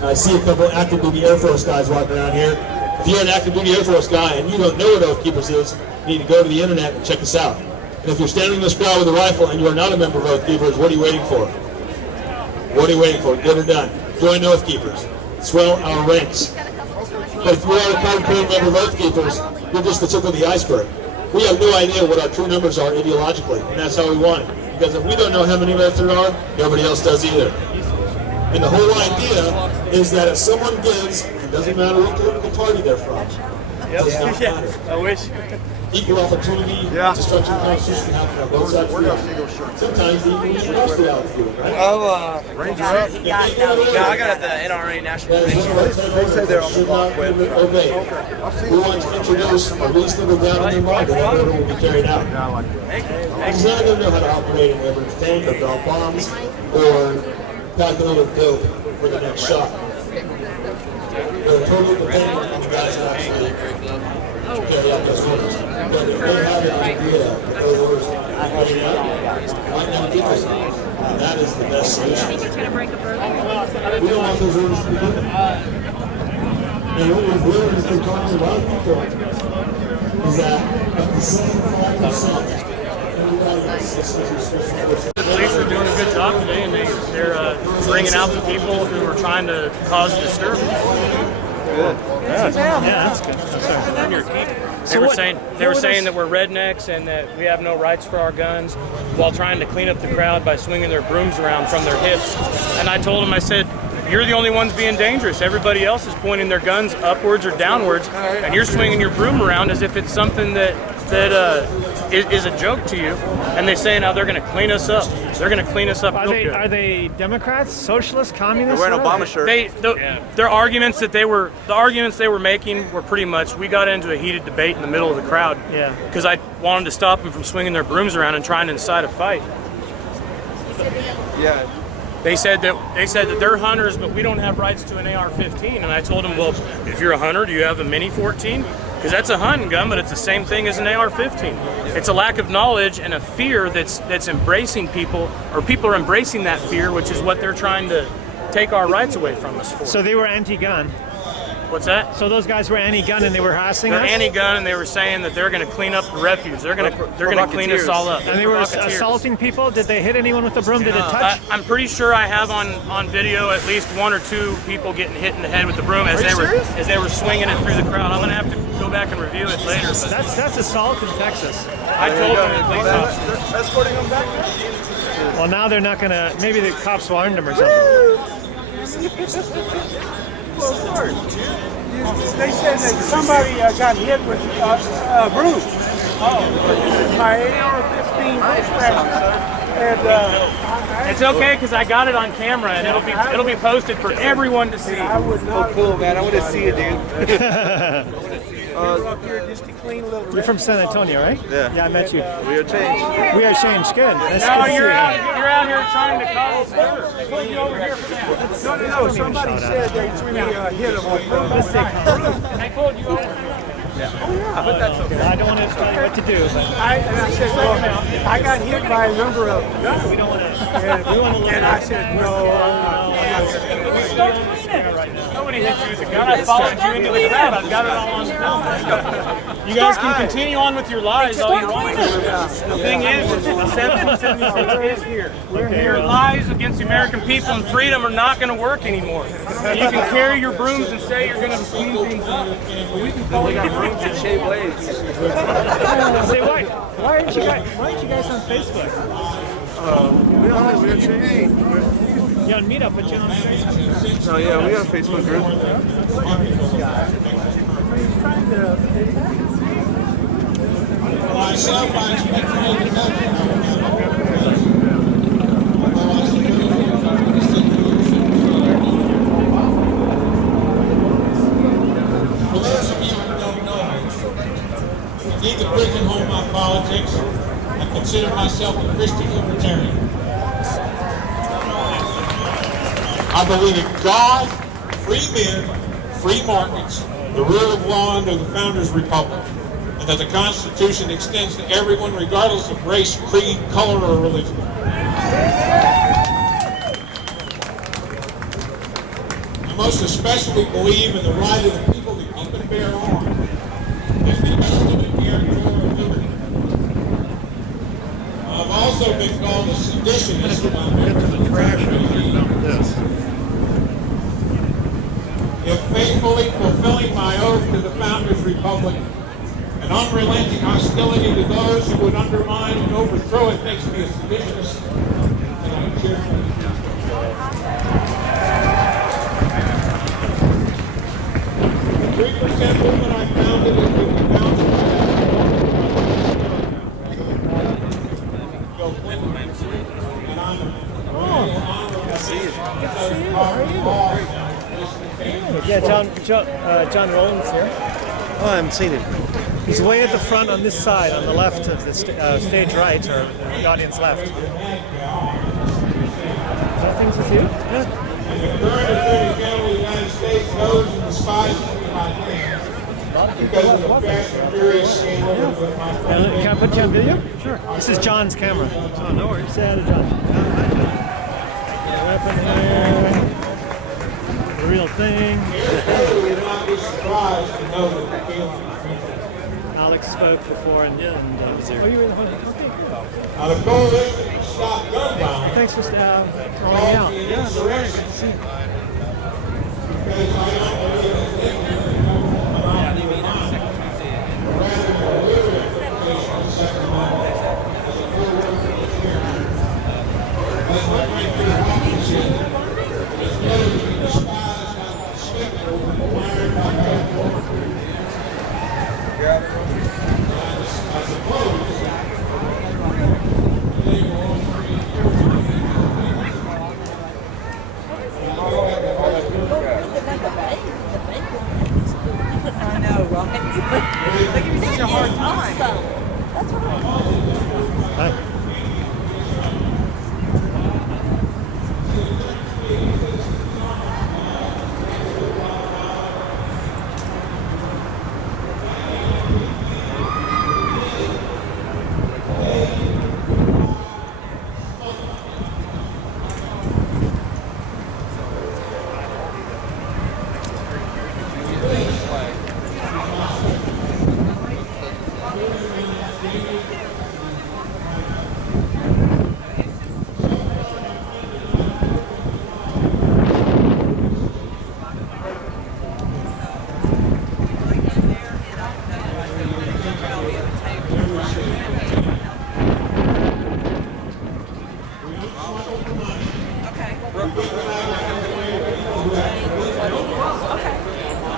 I see a couple active duty Air Force guys walking around here. If you're an active duty Air Force guy and you don't know what Oathkeepers is, you need to go to the internet and check us out. And if you're standing in this crowd with a rifle and you are not a member of Oathkeepers, what are you waiting for? What are you waiting for? Get her done. Join Oathkeepers. Swell our ranks. But if you are a card-carrying member of Oathkeepers, you're just the tip of the iceberg. We have no idea what our true numbers are ideologically, and that's how we want it. Because if we don't know how many of us there are, nobody else does either. And the whole idea is that if someone gives, it doesn't matter what political party they're from. It does not matter. I wish. Equal opportunity, destruction of the Constitution happen on both sides of the aisle. Sometimes the equal use most of the aisle do it, right? Ranger up. Yeah, I got at the NRA National Convention. They say they're on the block with obey. We want to introduce a reasonable doubt in their mind that order will be carried out. Because none of them know how to operate an average tank or drop bombs or calculate a dope for the next shot. They're totally dependent on the guys that actually carry out those orders. But if they have an idea that those orders might not get this, that is the best solution. We don't want those orders to be given. And what we've learned has been talking to a lot of people is that of the 75%, the police are doing a good job today, and they're bringing out the people who are trying to cause a disturbance. Good. Yeah, that's good. They were saying that we're rednecks and that we have no rights for our guns, while trying to clean up the crowd by swinging their brooms around from their hips. And I told them, I said, you're the only ones being dangerous. Everybody else is pointing their guns upwards or downwards, and you're swinging your broom around as if it's something that is a joke to you. And they say now they're going to clean us up. They're going to clean us up. Are they Democrats, socialists, communists? They're wearing Obama shirts. Their arguments that they were making were pretty much, we got into a heated debate in the middle of the crowd. Yeah. Because I wanted to stop them from swinging their brooms around and trying to incite a fight. Yeah. They said that they're hunters, but we don't have rights to an AR-15. And I told them, well, if you're a hunter, do you have a Mini 14? Because that's a hunting gun, but it's the same thing as an AR-15. It's a lack of knowledge and a fear that's embracing people, or people are embracing that fear, which is what they're trying to take our rights away from us for. So they were anti-gun. What's that? So those guys were anti-gun and they were harassing us? us? They're anti-gun, and they were saying that they're going to clean up the refuge. They're going to clean us all up. And they were assaulting people? Did they hit anyone with the broom? Did it touch? I'm pretty sure I have on video at least 1 or 2 people getting hit in the head with the broom as they were swinging it through the crowd. I'm going to have to go back and review it later. But that's assault in Texas. I told them to clean up. They're escorting them back. Well, now they're not going to. Maybe the cops warned them or something. Well, of course. They said that somebody got hit with a broom. My AR-15 and it's okay because I got it on camera and it'll be posted for everyone to see. I would not. Oh, cool, man! I want to see it, dude. You're up here just to clean a little. You're from San Antonio, right? Yeah. Yeah, I met you. We are changed. We are changed. Good. That's No, good you're out here trying to cause stir. They put you over here for that. No. Somebody said they hit him with broom. They pulled you over here. Yeah. Oh, yeah. But that's okay. I don't want to tell you what to do. But I said, well, I got hit by a number of guns. We don't want to. And I said, no, I'm not. Nobody somebody hits you with a gun, I followed you into the crowd. I've got it all on film. You guys can continue on with your lies all you want. The thing is 1776 is here. Your lies against the American people and freedom are not going to work anymore. And you can carry your brooms and say you're going to clean things up. We can call you brooms and shave blades. Say, why aren't you guys on Facebook? We don't have You're on Meetup, but you're on Facebook. No, yeah, we got a Facebook group. Myself, I expect to make it happen. For those of you who don't know, I need to pigeonhole my politics. I consider myself a Christian Libertarian. I believe in God, free men, free markets, the rule of law under the Founders' Republic, and that the Constitution extends to everyone regardless of race, creed, color, or religion. I most especially believe in the right of the people to keep and bear arms as the ultimate guarantor of liberty. I've also been called a seditionist by members of the trash this. If faithfully fulfilling my oath to the Founders' Republic and unrelenting hostility to those who would undermine and overthrow it makes me a seditionist, and I cheerfully do. 3% movement I founded is the council. Bill Clinton, and I'm Yeah, John Rowland's here. Oh, I haven't seen it. He's way at the front on this side, on the left of the stage right, or the audience left. Is that things with you? The current Attorney General of the United States knows and despises me by name because of the Fast and Furious scandal with my friend. Can I put you on video? Sure. This is John's camera. Oh, no worries. Say hi to John. Weapon here. The real thing. Would not be surprised to know that the feeling. Alex spoke before and was there. Oh, you were in the hood. Okay. Now the coalition to stop gun violence. Thanks for calling me out. Yeah, no worries. Good to see you. Because I don't believe in ignorance and monopoly of mind. Rather than deliberate application of the Second Amendment as a full work of the chairman. As my friend Peter Hawkins said, it's better to be despised by the despicable than admired by the good. I suppose they will all agree. I know, right? They give me such a hard time. That's right. Hi.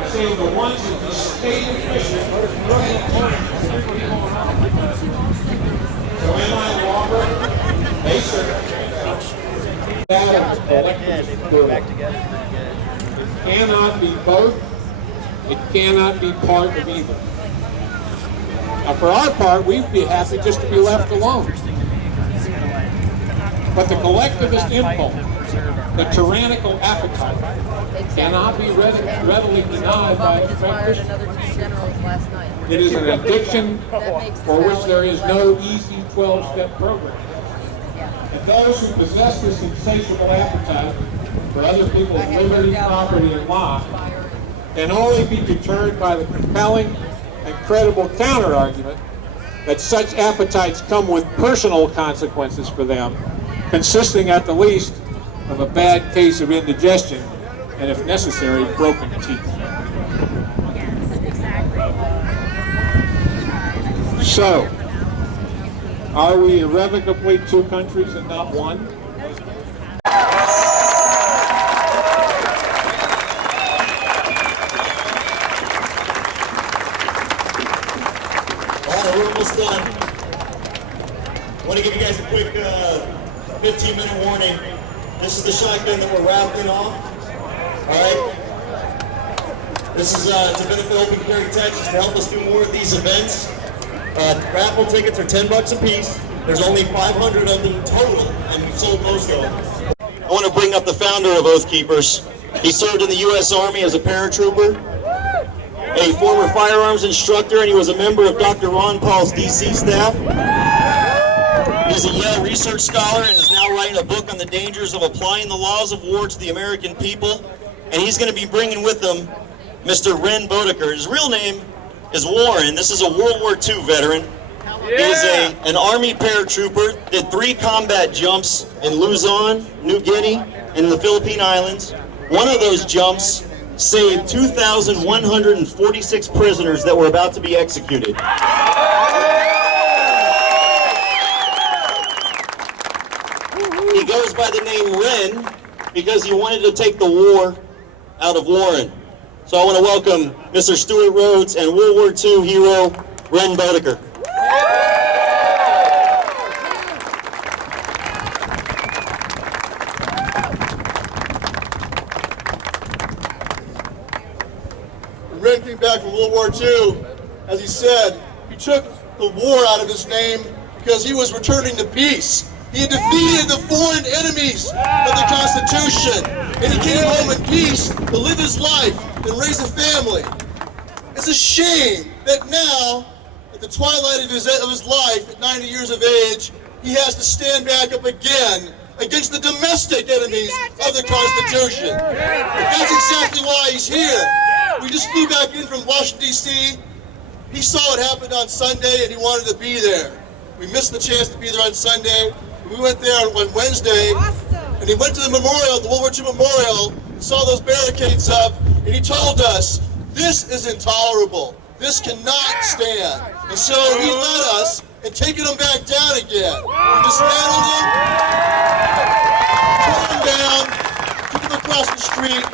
Saying the ones that the state officials so am I a lawbreaker? They certainly cannot be both. It cannot be part of either. Now, for our part, we'd be happy just to be left alone. But the collectivist impulse, the tyrannical appetite, cannot be readily denied by effective. It is an addiction for which there is no easy 12-step program. And those who possess this insatiable appetite for other people's liberty, property, and life can only be deterred by the compelling and credible counter-argument that such appetites come with personal consequences for them, consisting at the least of a bad case of indigestion and, if necessary, broken teeth. So, are we irrevocably two countries and not one? We're almost done. I want to give you guys a quick 15-minute warning. This is the shotgun that we're raffling off. All right? This is to benefit Open Carry Texas to help us do more of these events. Raffle tickets are $10 a piece. There's only 500 of them total, and we've sold most of them. I want to bring up the founder of Oathkeepers. He served in the U.S. Army as a paratrooper, a former firearms instructor, and he was a member of Dr. Ron Paul's D.C. staff. He's a Yale research scholar and is now writing a book on the dangers of applying the laws of war to the American people. And he's going to be bringing with him Mr. Ren Bodeker. His real name is Warren. This is a World War II veteran. He is an Army paratrooper, did 3 combat jumps in Luzon, New Guinea, and in the Philippine Islands. One of those jumps saved 2,146 prisoners that were about to be executed. He goes by the name Ren because he wanted to take the war out of Warren. So I want to welcome Mr. Stuart Rhodes and World War II hero Ren Bodeker. Ren came back from World War II, as he said, he took the war out of his name because he was returning to peace. He had defeated the foreign enemies of the Constitution, and he came home in peace to live his life and raise a family. It's a shame that now, at the twilight of his life, at 90 years of age, he has to stand back up again against the domestic enemies of the Constitution. But that's exactly why he's here. We just flew back in from Washington, D.C. He saw what happened on Sunday, and he wanted to be there. We missed the chance to be there on Sunday. We went there on Wednesday, and he went to the memorial, the World War II memorial, and saw those barricades up, and he told us, this is intolerable. This cannot stand. And so he led us and taken them back down again. We dismantled them, tore them down, took them across the street,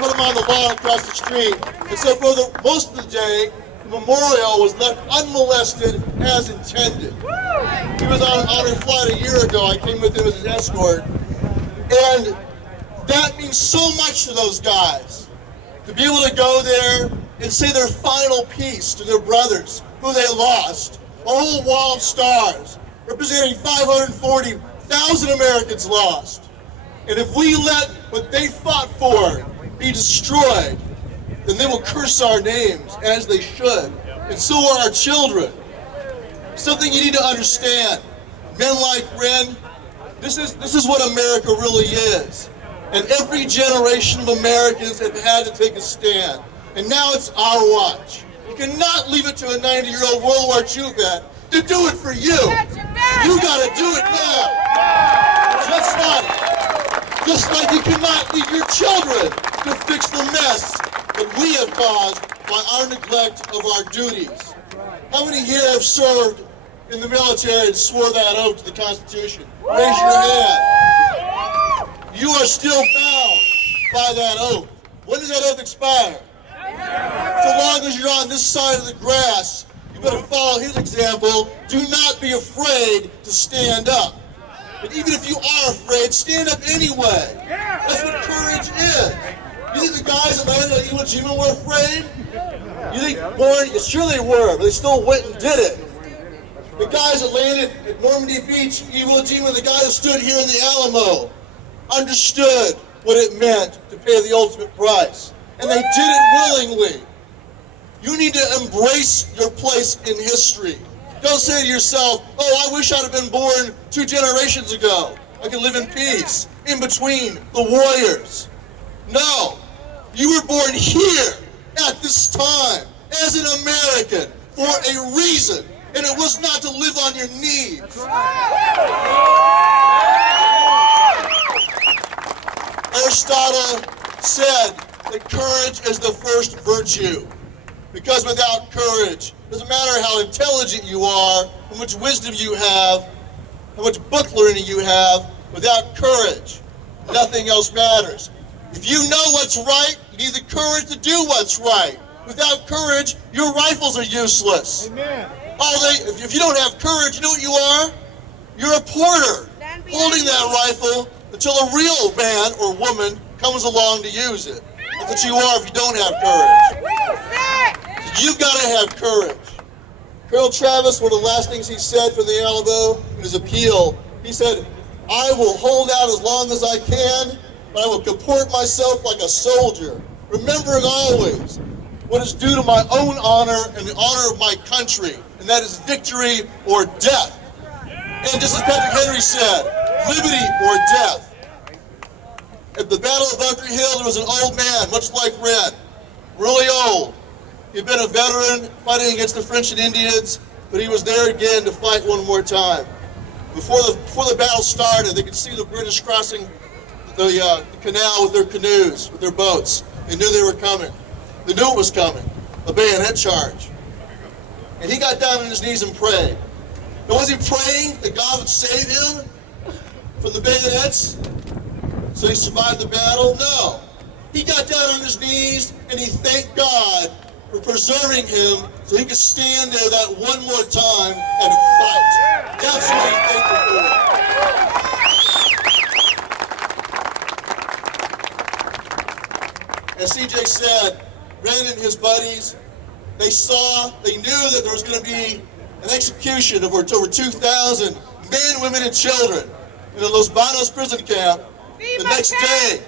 put them on the lawn across the street. And so for most of the day, the memorial was left unmolested as intended. He was on an honor flight a year ago. I came with him as his escort. And that means so much to those guys. To be able to go there and say their final piece to their brothers who they lost. A whole wall of stars representing 540,000 Americans lost. And if we let what they fought for be destroyed, then they will curse our names, as they should. And so are our children. Something you need to understand. Men like Ren, this is what America really is. And every generation of Americans have had to take a stand. And now it's our watch. You cannot leave it to a 90-year-old World War II vet to do it for you. You gotta do it now. Just like you cannot leave your children to fix the mess that we have caused by our neglect of our duties. How many here have served in the military and swore that oath to the Constitution? Raise your hand. You are still bound by that oath. When does that oath expire? So long as you're on this side of the grass, you better follow his example. Do not be afraid to stand up. But even if you are afraid, stand up anyway. That's what courage is. You think the guys that landed at Iwo Jima were afraid? You think sure they were, but they still went and did it. The guys that landed at Normandy Beach, Iwo Jima, the guy that stood here in the Alamo, understood what it meant to pay the ultimate price. And they did it willingly. You need to embrace your place in history. Don't say to yourself, oh, I wish I'd have been born 2 generations ago. I could live in peace in between the warriors. No, you were born here at this time as an American for a reason, and it was not to live on your knees. Aristotle said that courage is the first virtue, because without courage, it doesn't matter how intelligent you are, how much wisdom you have, how much book learning you have, without courage, nothing else matters. If you know what's right, you need the courage to do what's right. Without courage, your rifles are useless. Amen. If you don't have courage, you know what you are? You're a porter, holding that rifle until a real man or woman comes along to use it. That's what you are if you don't have courage. So you've got to have courage. Colonel Travis, one of the last things he said from the Alamo in his appeal, he said, "I will hold out as long as I can, but I will comport myself like a soldier, remembering always what is due to my own honor and the honor of my country, and that is victory or death." And just as Patrick Henry said, liberty or death. At the Battle of Bunker Hill, there was an old man, much like Red, really old. He'd been a veteran fighting against the French and Indians, but he was there again to fight one more time. Before the battle started, they could see the British crossing the canal with their canoes, with their boats. They knew they were coming. They knew it was coming, a bayonet charge. And he got down on his knees and prayed. And was he praying that God would save him from the bayonets so he survived the battle? No. He got down on his knees and he thanked God for preserving him so he could stand there that one more time and fight. That's what he thanked him for. As CJ said, Ren and his buddies, they knew that there was going to be an execution of over 2,000 men, women, and children in the Los Banos prison camp the next day.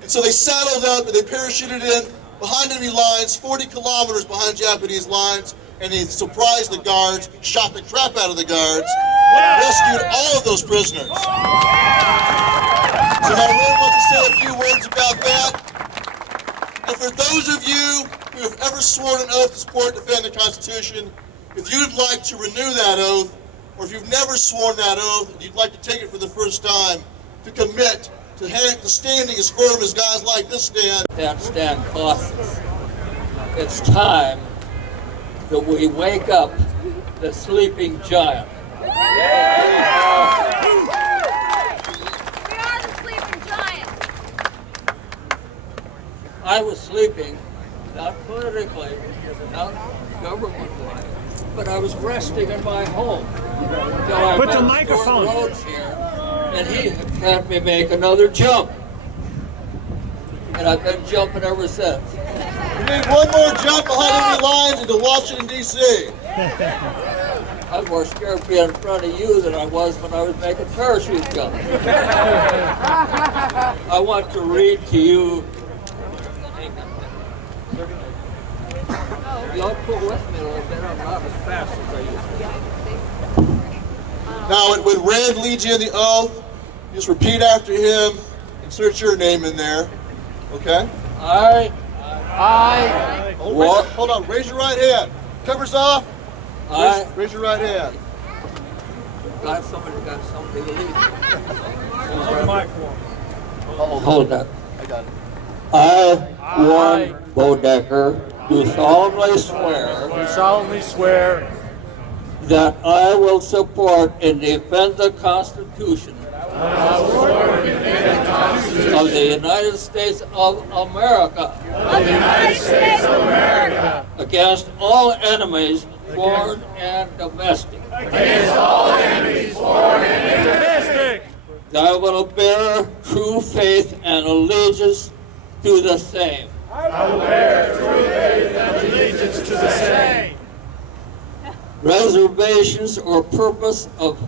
And so they saddled up and they parachuted in behind enemy lines, 40 kilometers behind Japanese lines, and they surprised the guards, shot the crap out of the guards, and rescued all of those prisoners. So now Ren wants to say a few words about that. And for those of you who have ever sworn an oath to support and defend the Constitution, if you'd like to renew that oath, or if you've never sworn that oath and you'd like to take it for the first time, to commit to standing as firm as guys like this stand. That stand costs us. It's time that we wake up the sleeping giant. We are the sleeping giant. I was sleeping, not politically, not government-wise, but I was resting in my home. Put the microphone. Roads here, and he had me make another jump. And I've been jumping ever since. You need one more jump behind enemy lines into Washington, D.C. I'm more scared of being in front of you than I was when I was making parachute jumps. I want to read to you. Y'all pull with me a little bit. I'm not as fast as I used to be. Now, when Red leads you in the oath, just repeat after him. Insert your name in there. Okay? I. Hold on. Raise your right hand. Covers off. Raise your right hand. Got somebody to lead. Hold the mic for him. Hold that. I got it. I, Warren Bodecker, do solemnly swear that I will support and defend the Constitution of the United States of America against all enemies, foreign and domestic. That I will bear true faith and allegiance to the same. Reservations or purpose of.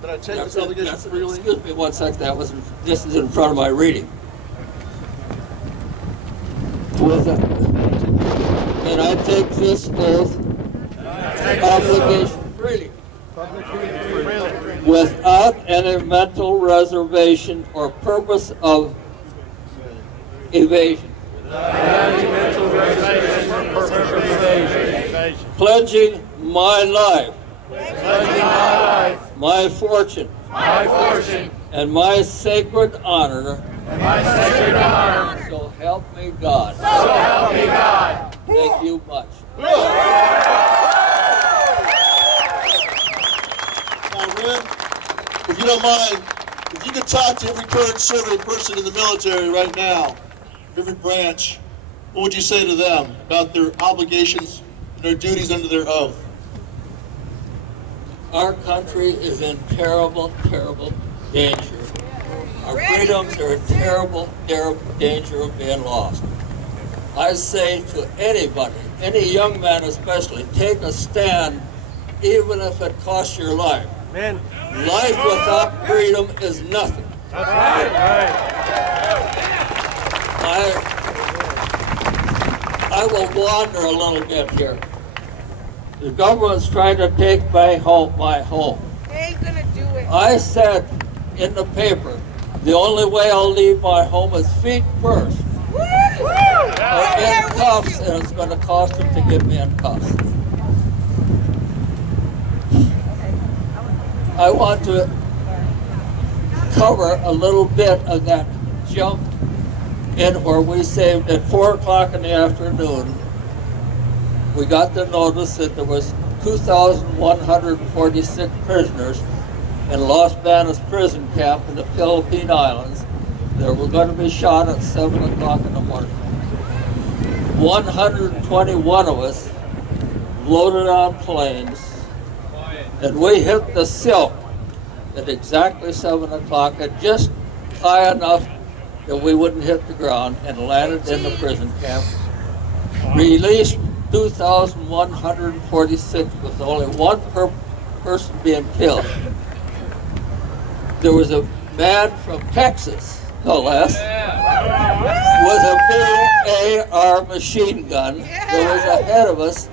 Did I take this obligation freely? Excuse me one second. This is in front of my reading. And I take this oath obligation freely. Without any mental reservation or purpose of evasion. pledging my life, my fortune, and my sacred honor, so help me God. Thank you much. Now, Ren, if you don't mind, if you could talk to every current serving person in the military right now, every branch, what would you say to them about their obligations and their duties under their oath? Our country is in terrible, terrible danger. Our freedoms are in terrible, terrible danger of being lost. I say to anybody, any young man especially, take a stand, even if it costs your life. Man. Life without freedom is nothing. That's right. I will wander a little bit here. The government's trying to take my home. They ain't gonna do it. I said in the paper, the only way I'll leave my home is feet first. Or in cuffs, and it's going to cost them to get me in cuffs. I want to cover a little bit of that jump in where we saved at 4 o'clock in the afternoon. We got the notice that there was 2,146 prisoners in Los Banos prison camp in the Philippine Islands. They were going to be shot at 7 o'clock in the morning. 121 of us loaded on planes, and we hit the silk at exactly 7 o'clock, and just high enough that we wouldn't hit the ground, and landed in the prison camp. Released 2,146 with only one person being killed. There was a man from Texas, no less, with a big AR machine gun that was ahead of us.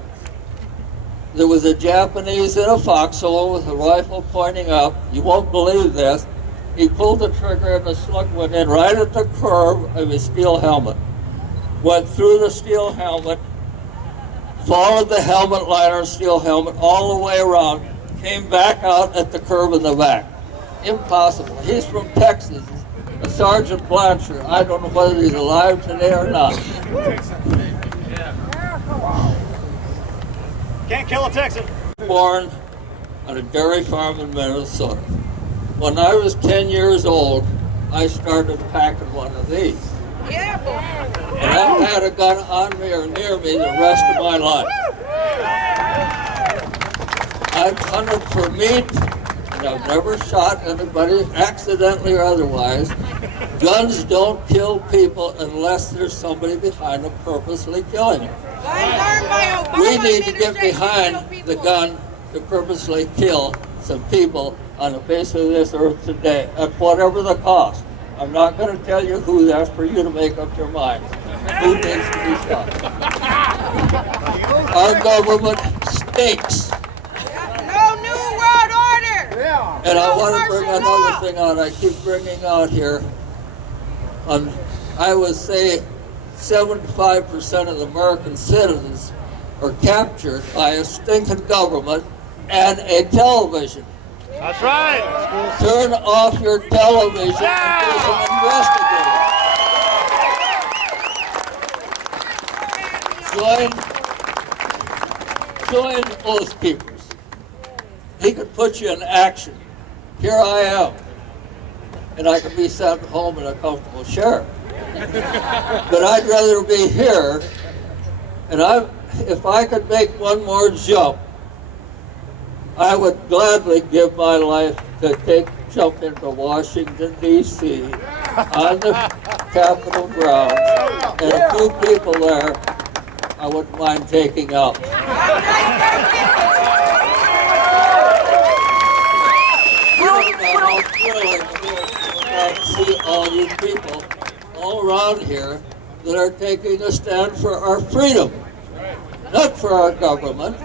There was a Japanese in a foxhole with a rifle pointing up. You won't believe this. He pulled the trigger and the slug went in right at the curve of his steel helmet. Went through the steel helmet, followed the helmet liner, steel helmet, all the way around, came back out at the curve in the back. Impossible. He's from Texas, a Sergeant Blanchard. I don't know whether he's alive today or not. Can't kill a Texan. Born on a dairy farm in Minnesota. When I was 10 years old, I started packing one of these. Yeah, boy. And I've had a gun on me or near me the rest of my life. I've hunted for meat, and I've never shot anybody, accidentally or otherwise. Guns don't kill people unless there's somebody behind them purposely killing them. We need to get behind the gun to purposely kill some people on the face of this earth today, at whatever the cost. I'm not going to tell you who. That's for you to make up your mind. Who needs to be shot? Our government stinks. No new world order. And I want to bring another thing out. I keep bringing out here. I would say 75% of the American citizens are captured by a stinking government and a television. That's right. Turn off your television and do some investigating. Join Oathkeepers. He could put you in action. Here I am. And I could be sent home in a comfortable chair. But I'd rather be here. And if I could make one more jump, I would gladly give my life to jump into Washington, D.C. on the Capitol grounds, and a few people there I wouldn't mind taking out. See all you people all around here that are taking a stand for our freedom, not for our government.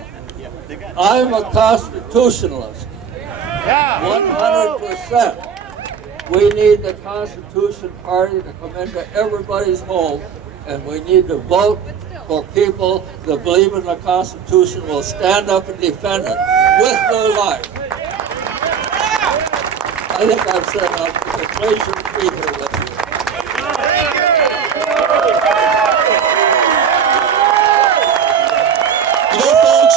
I'm a constitutionalist, 100%. We need the Constitution Party to come into everybody's home and we need to vote for people that believe in the Constitution, will stand up and defend it with their life. I think I've said enough. It's a pleasure to be here with you. You know, folks,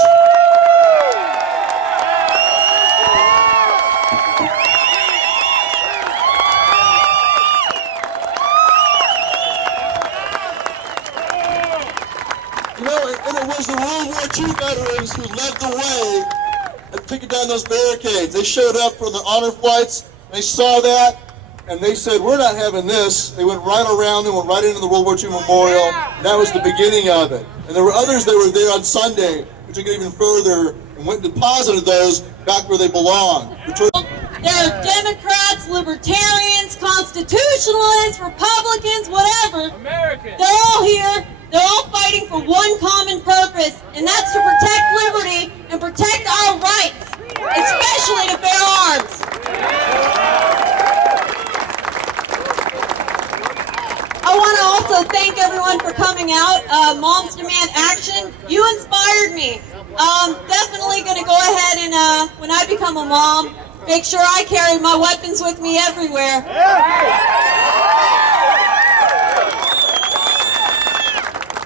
and it was the World War II veterans who led the way at picking down those barricades. They showed up for the honor flights. They saw that, and they said, we're not having this. They went right around and went right into the World War II Memorial. And that was the beginning of it. And there were others that were there on Sunday who took it even further and went and deposited those back where they belong. There are Democrats, Libertarians, Constitutionalists, Republicans, whatever. Americans. They're all here. They're all fighting for one common purpose, and that's to protect liberty and protect our rights, especially to bear arms. I want to also thank everyone for coming out. Moms Demand Action, you inspired me. Definitely going to go ahead and, when I become a mom, make sure I carry my weapons with me everywhere.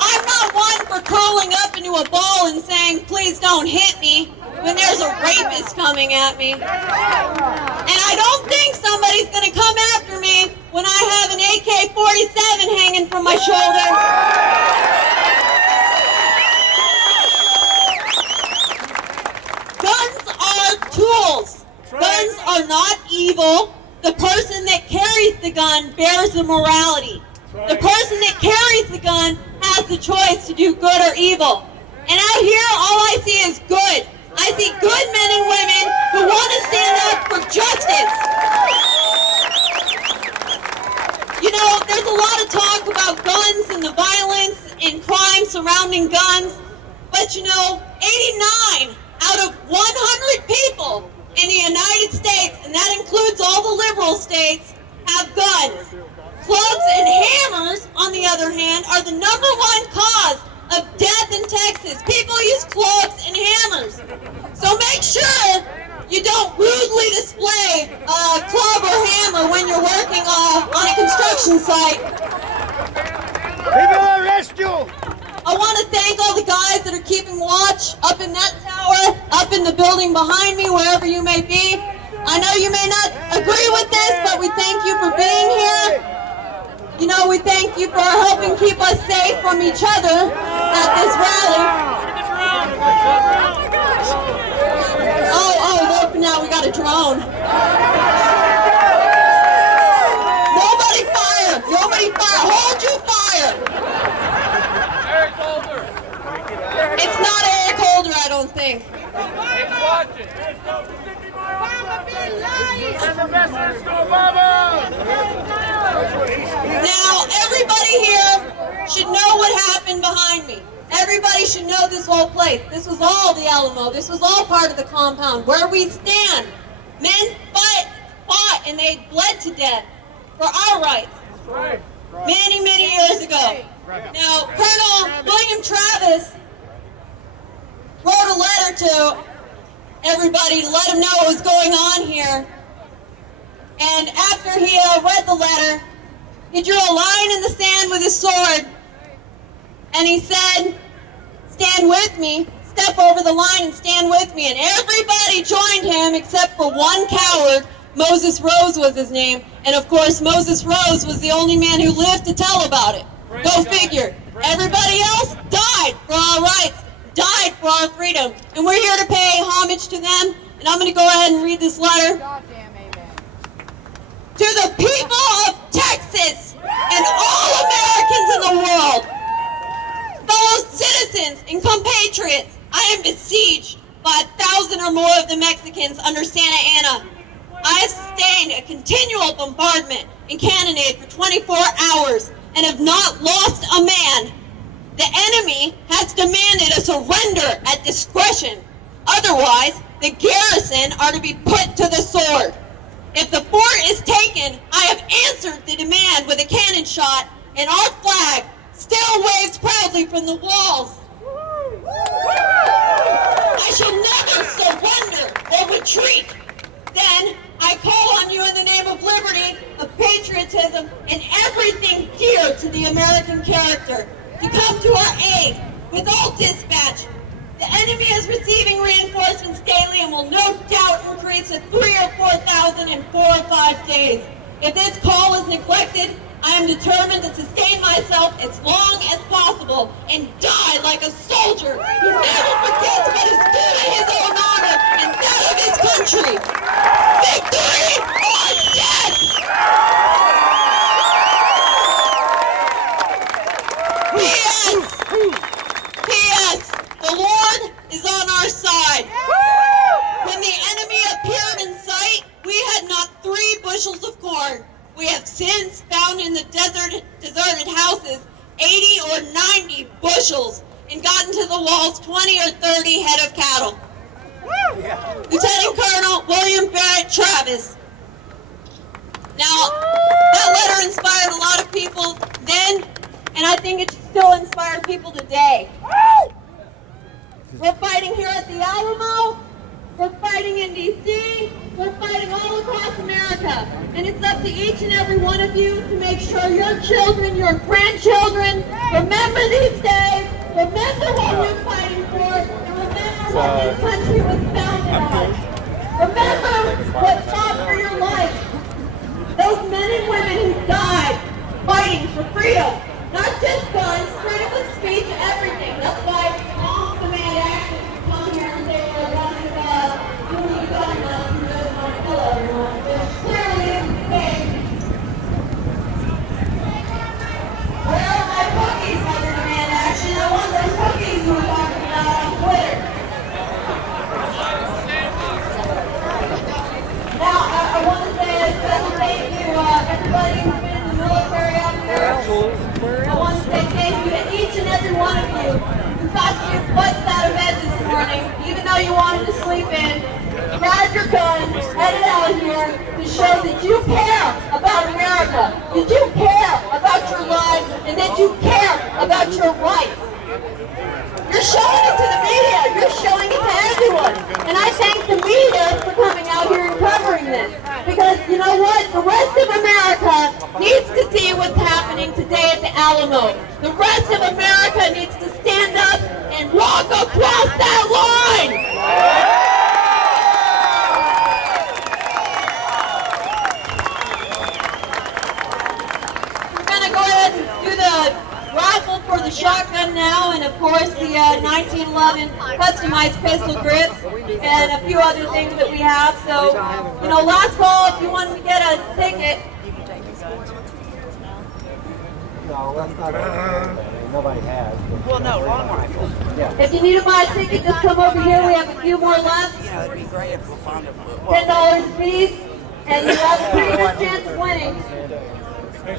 I'm not one for curling up into a ball and saying, please don't hit me, when there's a rapist coming at me. And I don't think somebody's going to come after me when I have an AK-47 hanging from my shoulder. Guns are tools. Guns are not evil. The person that carries the gun bears the morality. The person that carries the gun has the choice to do good or evil. And out here, all I see is good. I see good men and women who want to stand up for justice. You know, there's a lot of talk about guns and the violence and crime surrounding guns. But you know, 89 out of 100 people in the United States, and that includes all the liberal states, have guns. Clubs and hammers, on the other hand, are the #1 cause of death in Texas. People use clubs and hammers. So make sure you don't rudely display a club or hammer when you're working on a construction site. People arrest you! I want to thank all the guys that are keeping watch up in that tower, up in the building behind me, wherever you may be. I know you may not agree with this, but we thank you for being here. You know, we thank you for helping keep us safe from each other at this rally. Oh, look, now we got a drone. Nobody fire! Nobody fire! Hold your fire! It's not Eric Holder, I don't think. Now, everybody here should know what happened behind me. Everybody should know this whole place. This was all the Alamo. This was all part of the compound. Where we stand. Men fought, and they bled to death for our rights. Many, many years ago. Now, Colonel William Travis wrote a letter to everybody to let them know what was going on here. And after he read the letter, he drew a line in the sand with his sword, and he said, stand with me, step over the line and stand with me. And everybody joined him except for one coward. Moses Rose was his name. And of course, Moses Rose was the only man who lived to tell about it. Go figure. Everybody else died for our rights, died for our freedom. And we're here to pay homage to them. And I'm going to go ahead and read this letter. To the people of Texas and all Americans in the world, fellow citizens and compatriots, I am besieged by 1,000 or more of the Mexicans under Santa Anna. I have sustained a continual bombardment and cannonade for 24 hours and have not lost a man. The enemy has demanded a surrender at discretion. Otherwise, the garrison are to be put to the sword. If the fort is taken, I have answered the demand with a cannon shot and our flag still waves proudly from the walls. I shall never surrender or retreat. Then I call on you in the name of liberty, of patriotism, and everything dear to the American character to come to our aid with all dispatch. The enemy is receiving reinforcements daily and will no doubt increase to 3,000 or 4,000 in 4 or 5 days. If this call is neglected, I am determined to sustain myself as long as possible and die like a soldier who never forgets what is due to his own honor and that of his country. Victory or death! P.S. The Lord is on our side. When the enemy appeared in sight, we had not 3 bushels of corn. We have since found in the deserted houses 80 or 90 bushels and gotten to the walls 20 or 30 head of cattle. Lieutenant Colonel William Barrett Travis. Now, that letter inspired a lot of people then, and I think it still inspires people today. We're fighting here at the Alamo. We're fighting in D.C. We're fighting all across America. And it's up to each and every one of you to make sure your children, your grandchildren, remember these days, remember what we're fighting for, and remember what this country was founded on. Remember what fought for your life. Those men and women who died fighting for freedom. Not just guns, freedom of speech, everything. That's why all demand action come here and say we're running doing gun laws and just want to kill everyone. There's clearly a mistake. Where are my cookies under demand action? I want those cookies you were talking about on Twitter. Now, I want to say a special thank you to everybody who's been in the military out there. I want to say thank you to each and every one of you who got your butts out of bed this morning, even though you wanted to sleep in, grabbed your gun, headed out here to show that you care about America, that you care about your lives, and that you care about your rights. You're showing it to the media. You're showing it to everyone. And I thank the media for coming out here and covering this. Because you know what? The rest of America needs to see what's happening today at the Alamo. The rest of America needs to stand up and walk across that line. We're going to go ahead and do the raffle for the shotgun now, and of course the 1911 customized pistol grips, and a few other things that we have. So, you know, last call if you wanted to get a ticket. No, that's not nobody has. Well, no, long rifle. Yeah. If you need to buy a ticket, just come over here. We have a few more left. You know, it'd be great if we found a $10 a piece, and you have a pretty good chance of winning.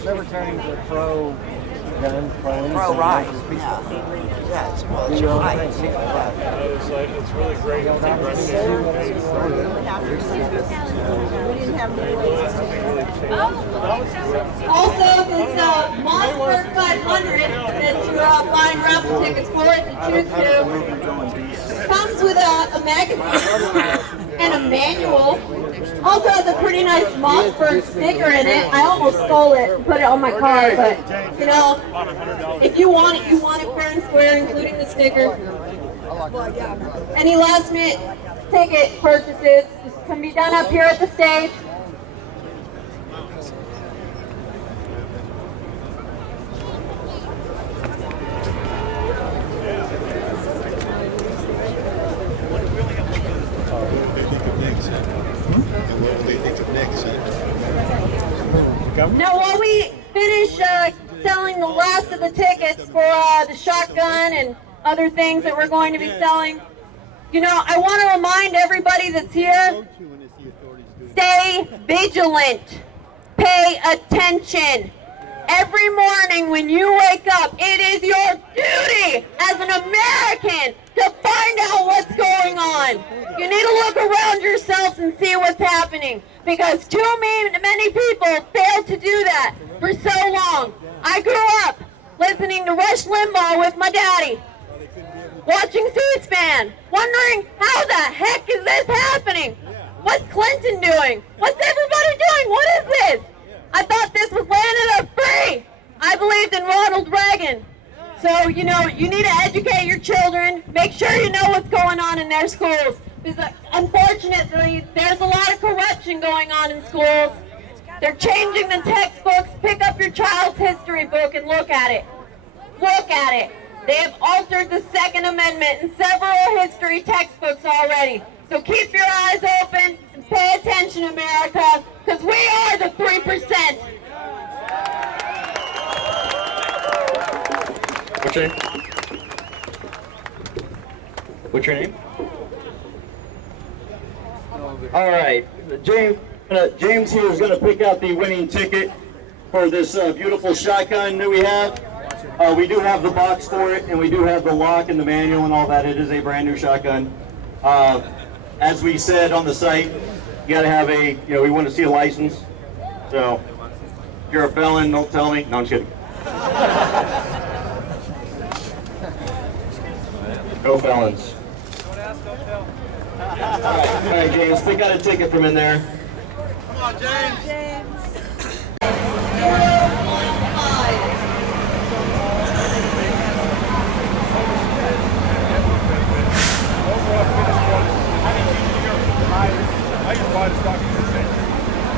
Libertarians are pro gun, pro right. Yeah, it's well, it's your right. It's really great. Also, this Mossberg 500 that you're buying raffle tickets for to choose to comes with a magazine and a manual. Also has a pretty nice Mossberg sticker in it. I almost stole it and put it on my car, but you know, if you want it fair and square, including the sticker. Any last minute ticket purchases can be done up here at the stage. Now, while we finish selling the last of the tickets for the shotgun and other things that we're going to be selling, you know, I want to remind everybody that's here, stay vigilant, pay attention. Every morning when you wake up, it is your duty as an American to find out what's going on. You need to look around yourselves and see what's happening, because too many people failed to do that for so long. I grew up listening to Rush Limbaugh with my daddy, watching C-SPAN, wondering how the heck is this happening? What's Clinton doing? What's everybody doing? What is this? I thought this was land of the free. I believed in Ronald Reagan. So, you know, you need to educate your children. Make sure you know what's going on in their schools. Because unfortunately, there's a lot of corruption going on in schools. They're changing the textbooks. Pick up your child's history book and look at it. Look at it. They have altered the Second Amendment in several history textbooks already. So keep your eyes open and pay attention, America, because we are the 3%. What's your name? What's your name? All right, James here is going to pick out the winning ticket for this beautiful shotgun that we have. We do have the box for it, and we do have the lock and the manual and all that. It is a brand new shotgun. As we said on the site, you got to have a, we want to see a license. So, if you're a felon, don't tell me. No, I'm just kidding. No felons. All right, James, pick out a ticket from in there. Come on, James. I can buy the stock in the same.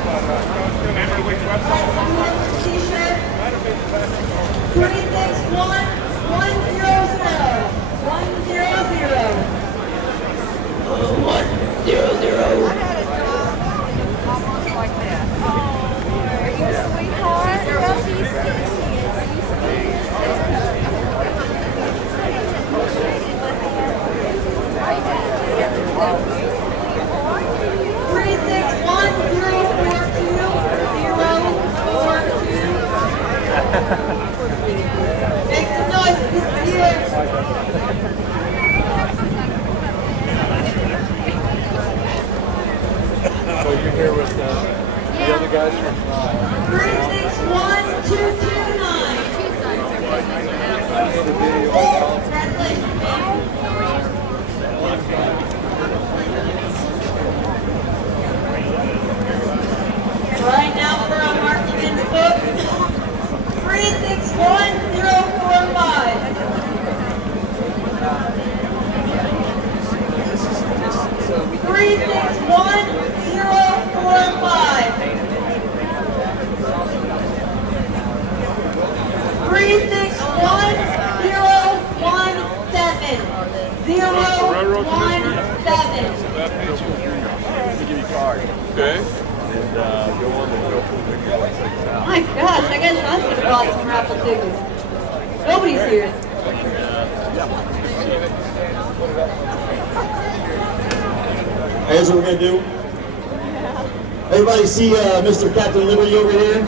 But remember which website? 100. I had a job almost like that. Are you a sweetheart? Well, she's Make some noise, this is here. So you're here with the other guys from 361229. Right now for our marching in the book. 361045. 361045. 361-017. Okay. And go on and go for the My gosh, I guess I should have bought some raffle tickets. Nobody's here. Here's what we're going to do. Everybody see Mr. Captain Liberty over here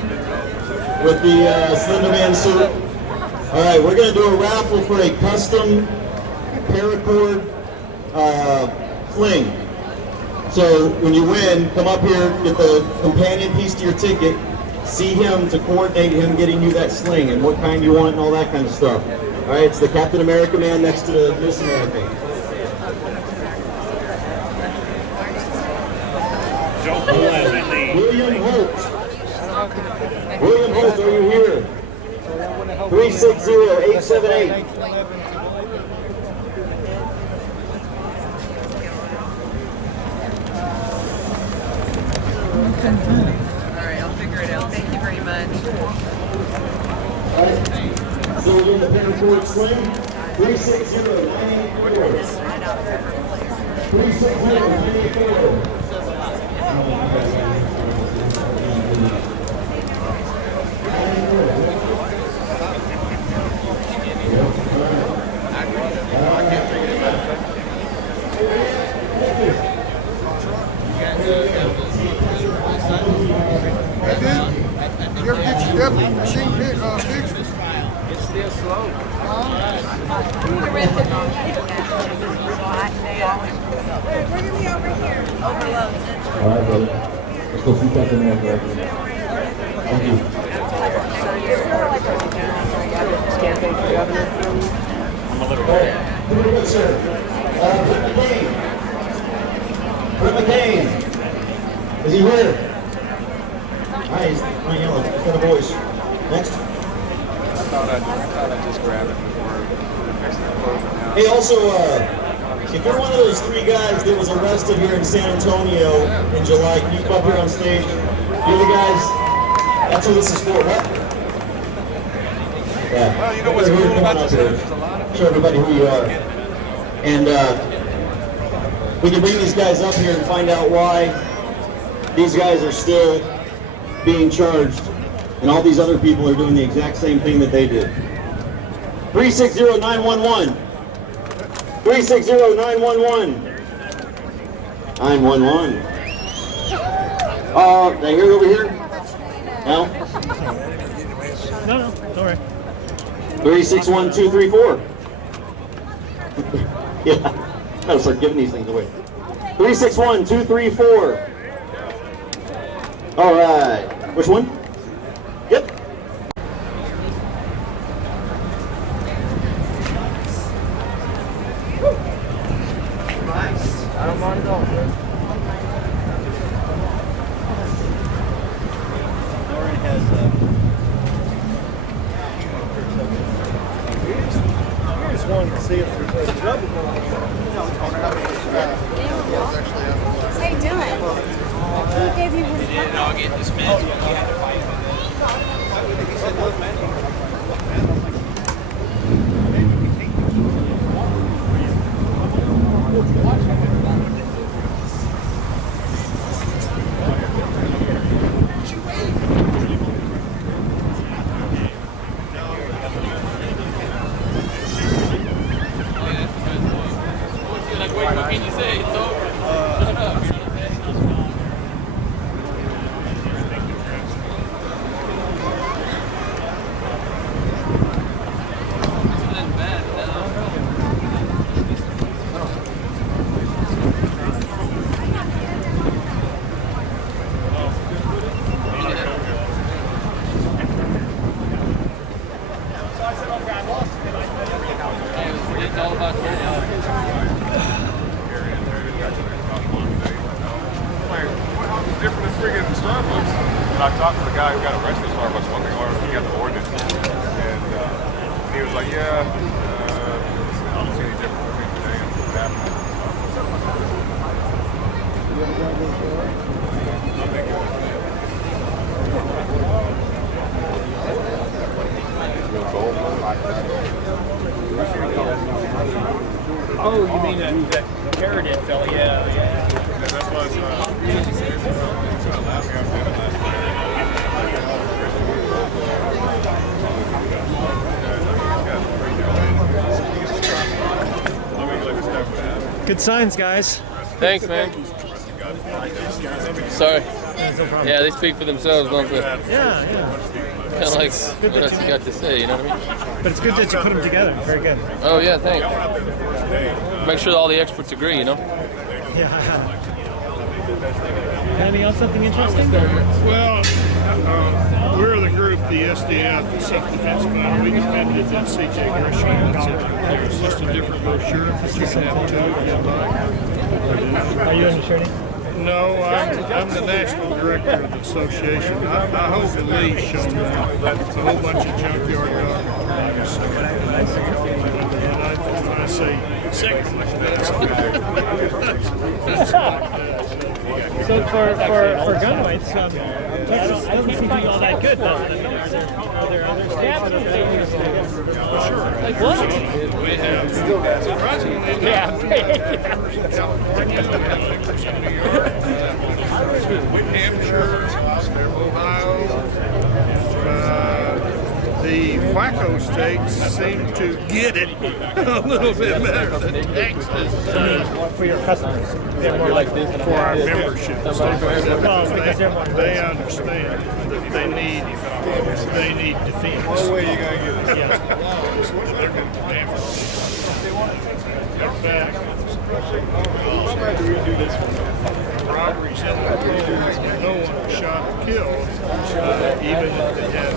with the Slender Man suit? All right, we're going to do a raffle for a custom paracord sling. So when you win, come up here, get the companion piece to your ticket, see him to coordinate him getting you that sling and what kind you want and all that kind of stuff. All right, it's the Captain America man next to Miss America. William Holt. William Holt, are you here? 360-878. Alright, I'll figure it out. Thank you very much. So we're doing the paracord sling. 360-984. 360-984. You ever get your deputy machine pictures? It's still slow. We're going to be over here. Overload. All right, brother. Let's go see Captain America. Thank you. this campaign for governor? I'm a Libertarian. Good, sir. Britt McCain. Is he here? Hi, he's yellow. He's got a voice. Next. I thought I'd just grab it before fixing the closing now. Hey, also, if you're one of those 3 guys that was arrested here in San Antonio in July, can you come up here on stage? You're the guys. That's what this is for, right? Yeah. Well, you know what's cool about this? There's a lot of show everybody who you are. And we can bring these guys up here and find out why these guys are still being charged, and all these other people are doing the exact same thing that they did. 360-911. 360-911. 911. Did I hear it over here? No? No, don't worry. 361-234. Yeah, gotta start giving these things away. 361-234. All right. Which one? Yep. Nice. I don't mind at all, sir. Already has I just wanted to see if there's any trouble going on. How you doing? Who gave you his phone? I'll get dismissed. You had to fight for what can you say? It's over. Shut up. It's all about different than freaking Starbucks. When I talked to the guy who got arrested at Starbucks, one thing, or he got the ordinance, and he was like, yeah, I don't see any difference between today and what's happening. Oh, you mean that Carradine fella? Yeah. That was Good signs, guys. Thanks, man. Sorry. No problem. Yeah, they speak for themselves, don't they? Yeah. Kind of like what else you got to say, you know what I mean? But it's good that you put them together. Very good. Oh, yeah, thanks. Make sure all the experts agree, you know? Yeah. Anything else, something interesting? Well, we're the group, the SDF, the Self-Defense Fund. We defended that C.J. Grisham. It's just a different brochure, but you can have two if you'd like. Are you an attorney? No, I'm the national director of the association. I hold the leash on a whole bunch of junkyard dogs. And I say, second, So for gun rights, Texas doesn't seem to be all that good, does it? Are there other states? Sure. Like what? We have surprisingly members in California, we have members in New York, New Hampshire, Ohio. The wacko states seem to get it a little bit better than Texas. For your customers, More like this for our membership. They understand that they need defense. One way you gotta get it. In fact, robberies no one was shot or killed, even if they had.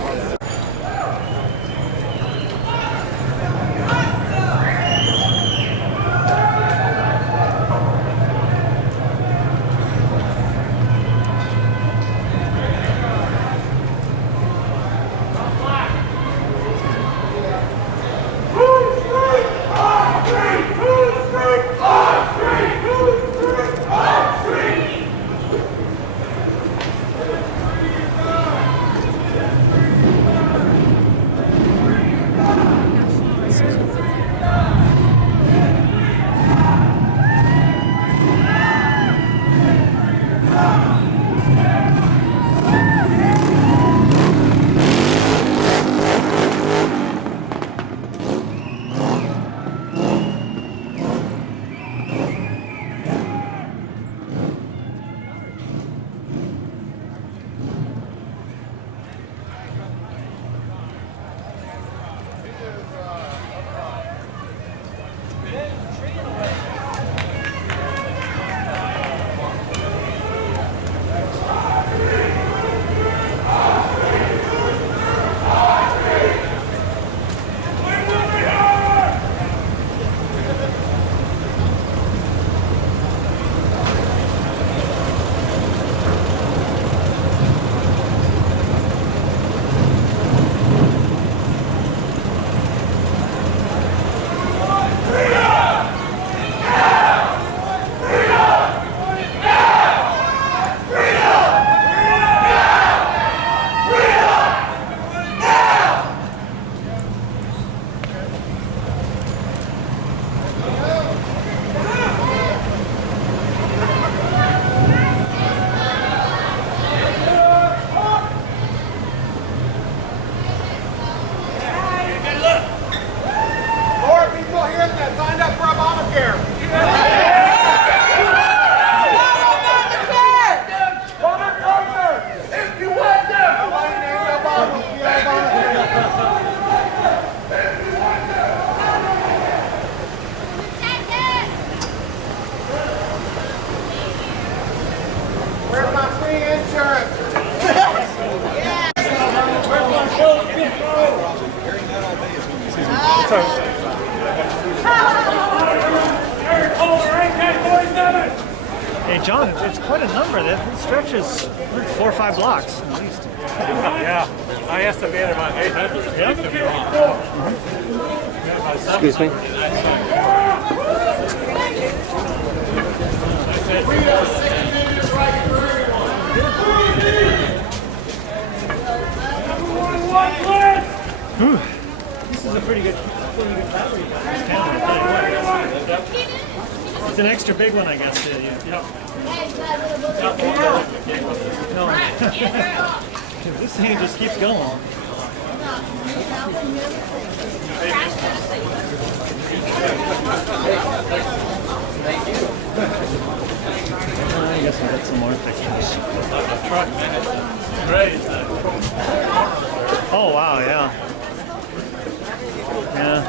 Hey John, it's quite a number. That stretches 4 or 5 blocks at least. Yeah, I estimated about 800. Excuse me. This is a pretty good battery. It's an extra big one, I guess. Yeah. No. This thing just keeps going. I guess I'll get some more pictures. Great. Oh wow, yeah. Yeah.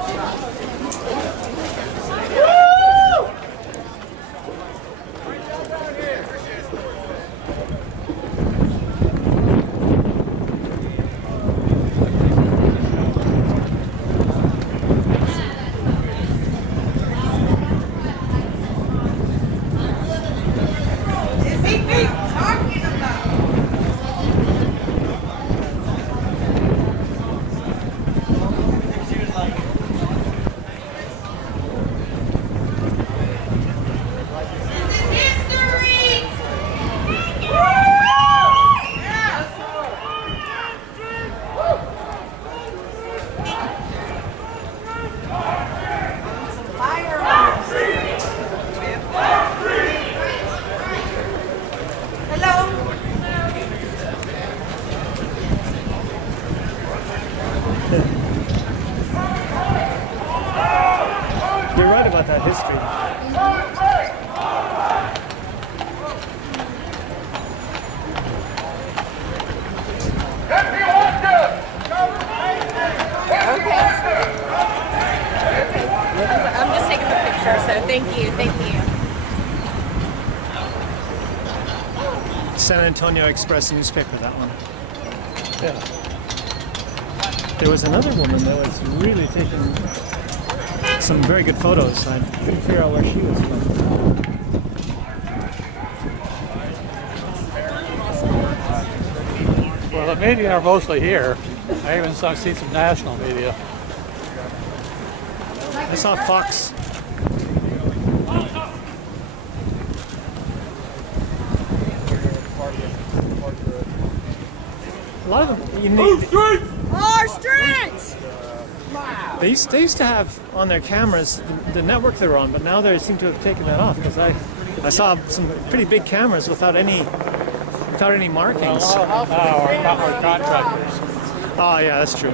You're right about that history. I'm just taking the picture, so thank you. San Antonio Express newspaper, that one. Yeah. There was another woman that was really taking some very good photos. I couldn't figure out where she was from. Well, the media are mostly here. I even seen some national media. I saw Fox. A lot of them. Our streets! They used to have on their cameras the network they were on, but now they seem to have taken that off because I saw some pretty big cameras without any markings. Our contractors. Oh yeah, that's true.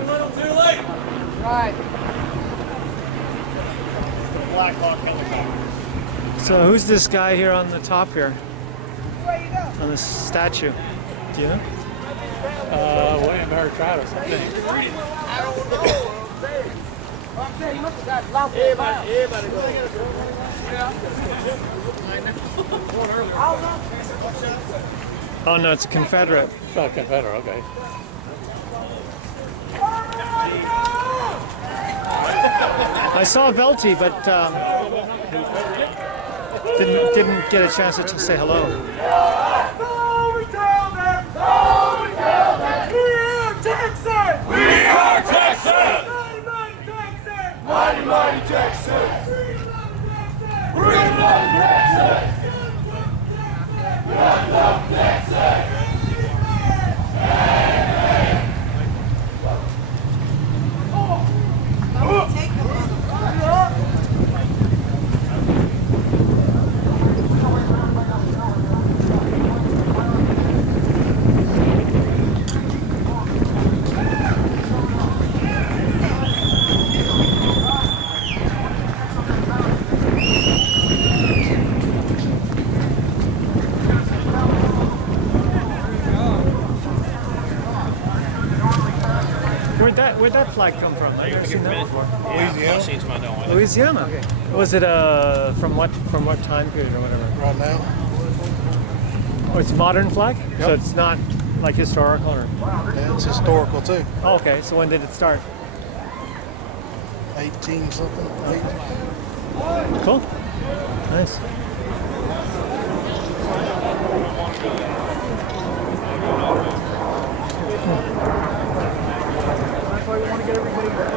Right. Black Hawk helicopter. So who's this guy here on the top here? On this statue? Do you know? William Mary Travis, I think. Oh no, it's a Confederate. Oh, Confederate, okay. I saw Velty, but didn't get a chance to say hello. We are Texas! Mighty, mighty Texas! We love Texas! We love Texas! Where'd that flag come from? I've never seen that before. Louisiana. Louisiana. Okay. Was it from what time period or whatever? Right now. Oh, it's a modern flag? Yep. So it's not like historical or? Yeah, it's historical too. Oh, okay. So when did it start? 18 something. Cool. Nice. That's why we want to get everybody in front.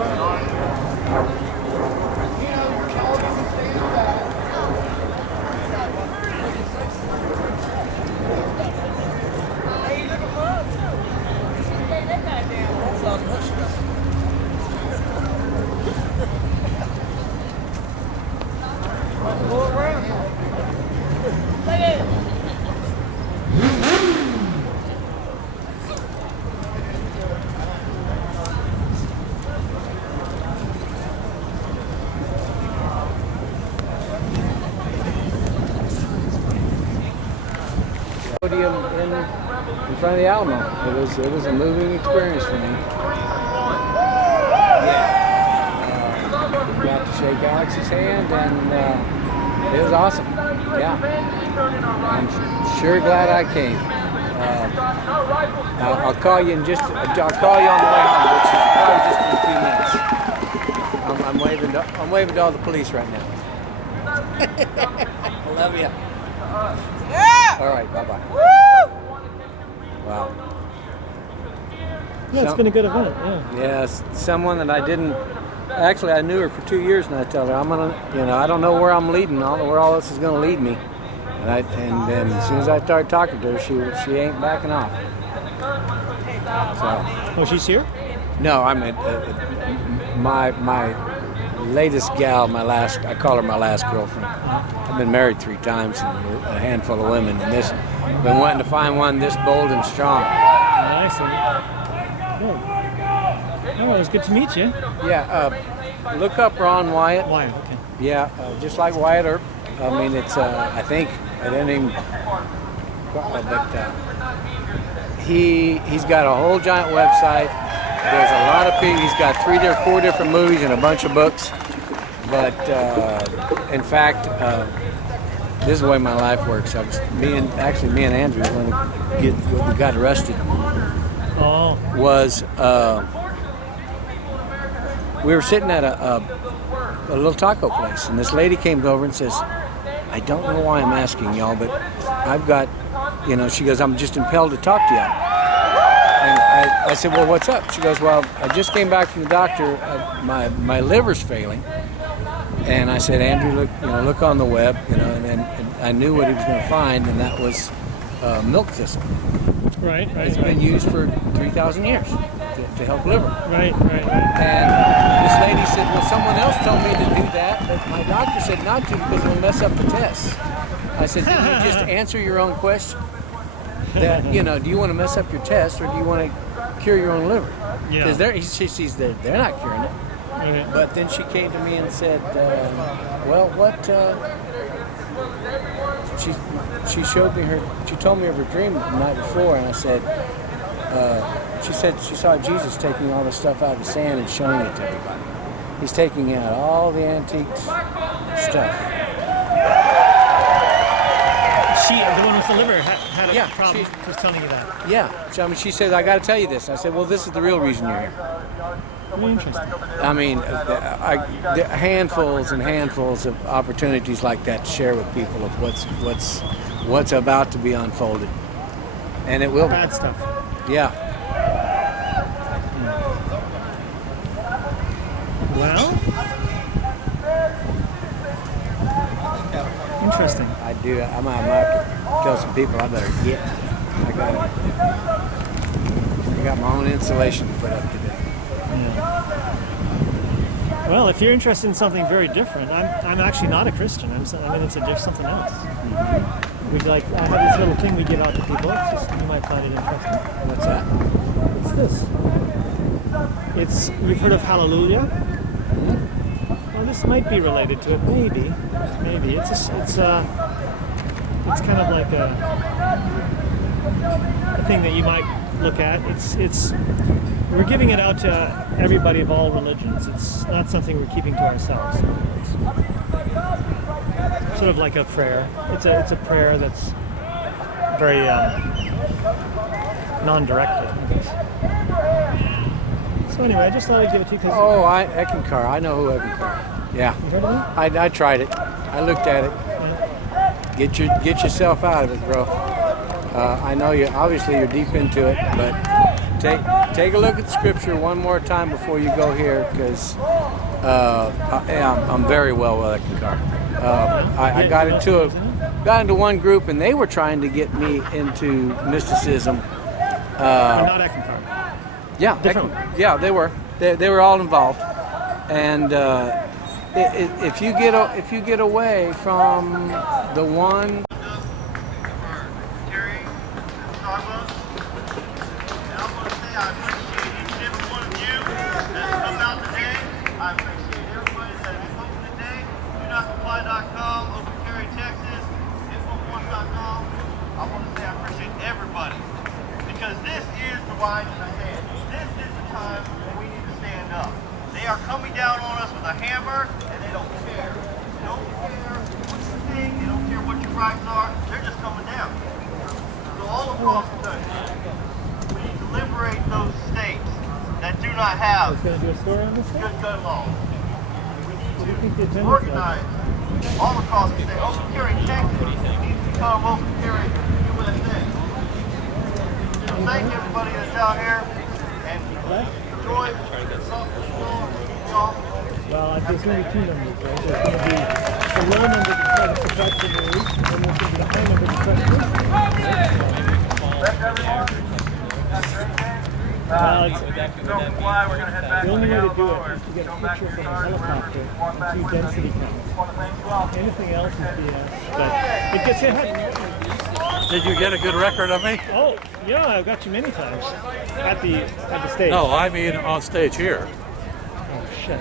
Podium in front of the Alamo. It was a moving experience for me. Got to shake Alex's hand, and it was awesome. Yeah, I'm sure glad I came. I'll call you in just. I'll call you on the way home, which is probably just in a few minutes. I'm waving to all the police right now. I love you. Yeah! All right, bye-bye. Woo! Wow. Yeah, it's been a good event, yeah. Yes, someone that I didn't, actually I knew her for 2 years, and I tell her, I don't know where I'm leading, I don't know where all this is going to lead me. And then as soon as I started talking to her, she ain't backing off. So. Oh, she's here? No, I mean, my latest gal, I call her my last girlfriend. I've been married 3 times and a handful of women, and been wanting to find one this bold and strong. Nice. Good. Oh, it was good to meet you. Yeah, look up Ron Wyatt. Wyatt, okay. Yeah, just like Wyatt Earp. I mean, it's, I think, I didn't even, but he's got a whole giant website. There's a lot of people. He's got 3 or 4 different movies and a bunch of books. But in fact, this is the way my life works. Me and Andrew, when we got arrested, was we were sitting at a little taco place, and this lady came over and says, "I don't know why I'm asking y'all, but I've got, she goes, I'm just impelled to talk to y'all." And I said, "Well, what's up?" She goes, "Well, I just came back from the doctor. My liver's failing." And I said, "Andrew, look on the web, and I knew what he was going to find, and that was milk thistle. Right. It's been used for 3,000 years to help liver. Right. And this lady said, "Well, someone else told me to do that, but my doctor said not to because it'll mess up the tests." I said, "Did you just answer your own question? That do you want to mess up your test, or do you want to cure your own liver?" Yeah. Because she sees they're not curing it. Okay. But then she came to me and said, "Well, what?" She showed me she told me of her dream the night before, and I said, she said she saw Jesus taking all the stuff out of the sand and showing it to everybody. He's taking out all the antique stuff. The one with the liver, had a problem. She was telling you that. Yeah. She said, "I got to tell you this." I said, "Well, this is the real reason you're here." Very interesting. I mean, there are handfuls and handfuls of opportunities like that to share with people of what's about to be unfolded, and it will. Bad stuff. Yeah. Well, interesting. I do. I might have to tell some people I better get. I got my own insulation to put up today. Well, if you're interested in something very different, I'm actually not a Christian. I'm something else. Mm-hmm. I have this little thing we give out to people. You might find it interesting. What's that? It's this. You've heard of Hallelujah? Mm-hmm. Well, this might be related to it. Maybe. It's kind of like a thing that you might look at. We're giving it out to everybody of all religions. It's not something we're keeping to ourselves. It's sort of like a prayer. It's a prayer that's very non-directed, I guess. So anyway, I just thought I'd give it to you because... Oh, Eckankar. I know who Eckankar. Yeah. You heard of him? I tried it. I looked at it. Yeah. Get yourself out of it, bro. I know you. Obviously, you're deep into it, but take a look at the scripture one more time before you go here, because I'm very well with Eckankar. I got into one group, and they were trying to get me into mysticism. Not Eckankar. Yeah, yeah, they were. They were all involved, and if you get away from the one. Going to do a story on this thing? Good gun law. What do you think the attendance Organized all across the state. Open carry Texas needs to become open carry USA. So thank everybody that's out here and enjoy y'all. Well, there's going to be two numbers, right? There's going to be the low number that tries to suppress the news, and there's going to be the high number that tries to listen. The only way to do it is to get a picture from a helicopter and 2 density counts. Anything else is BS, but it gets hit. Did you get a good record of me? Oh, yeah, I've got you many times at the stage. No, I mean on stage here. Oh shit!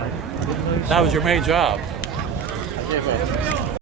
That was your main job. I gave up.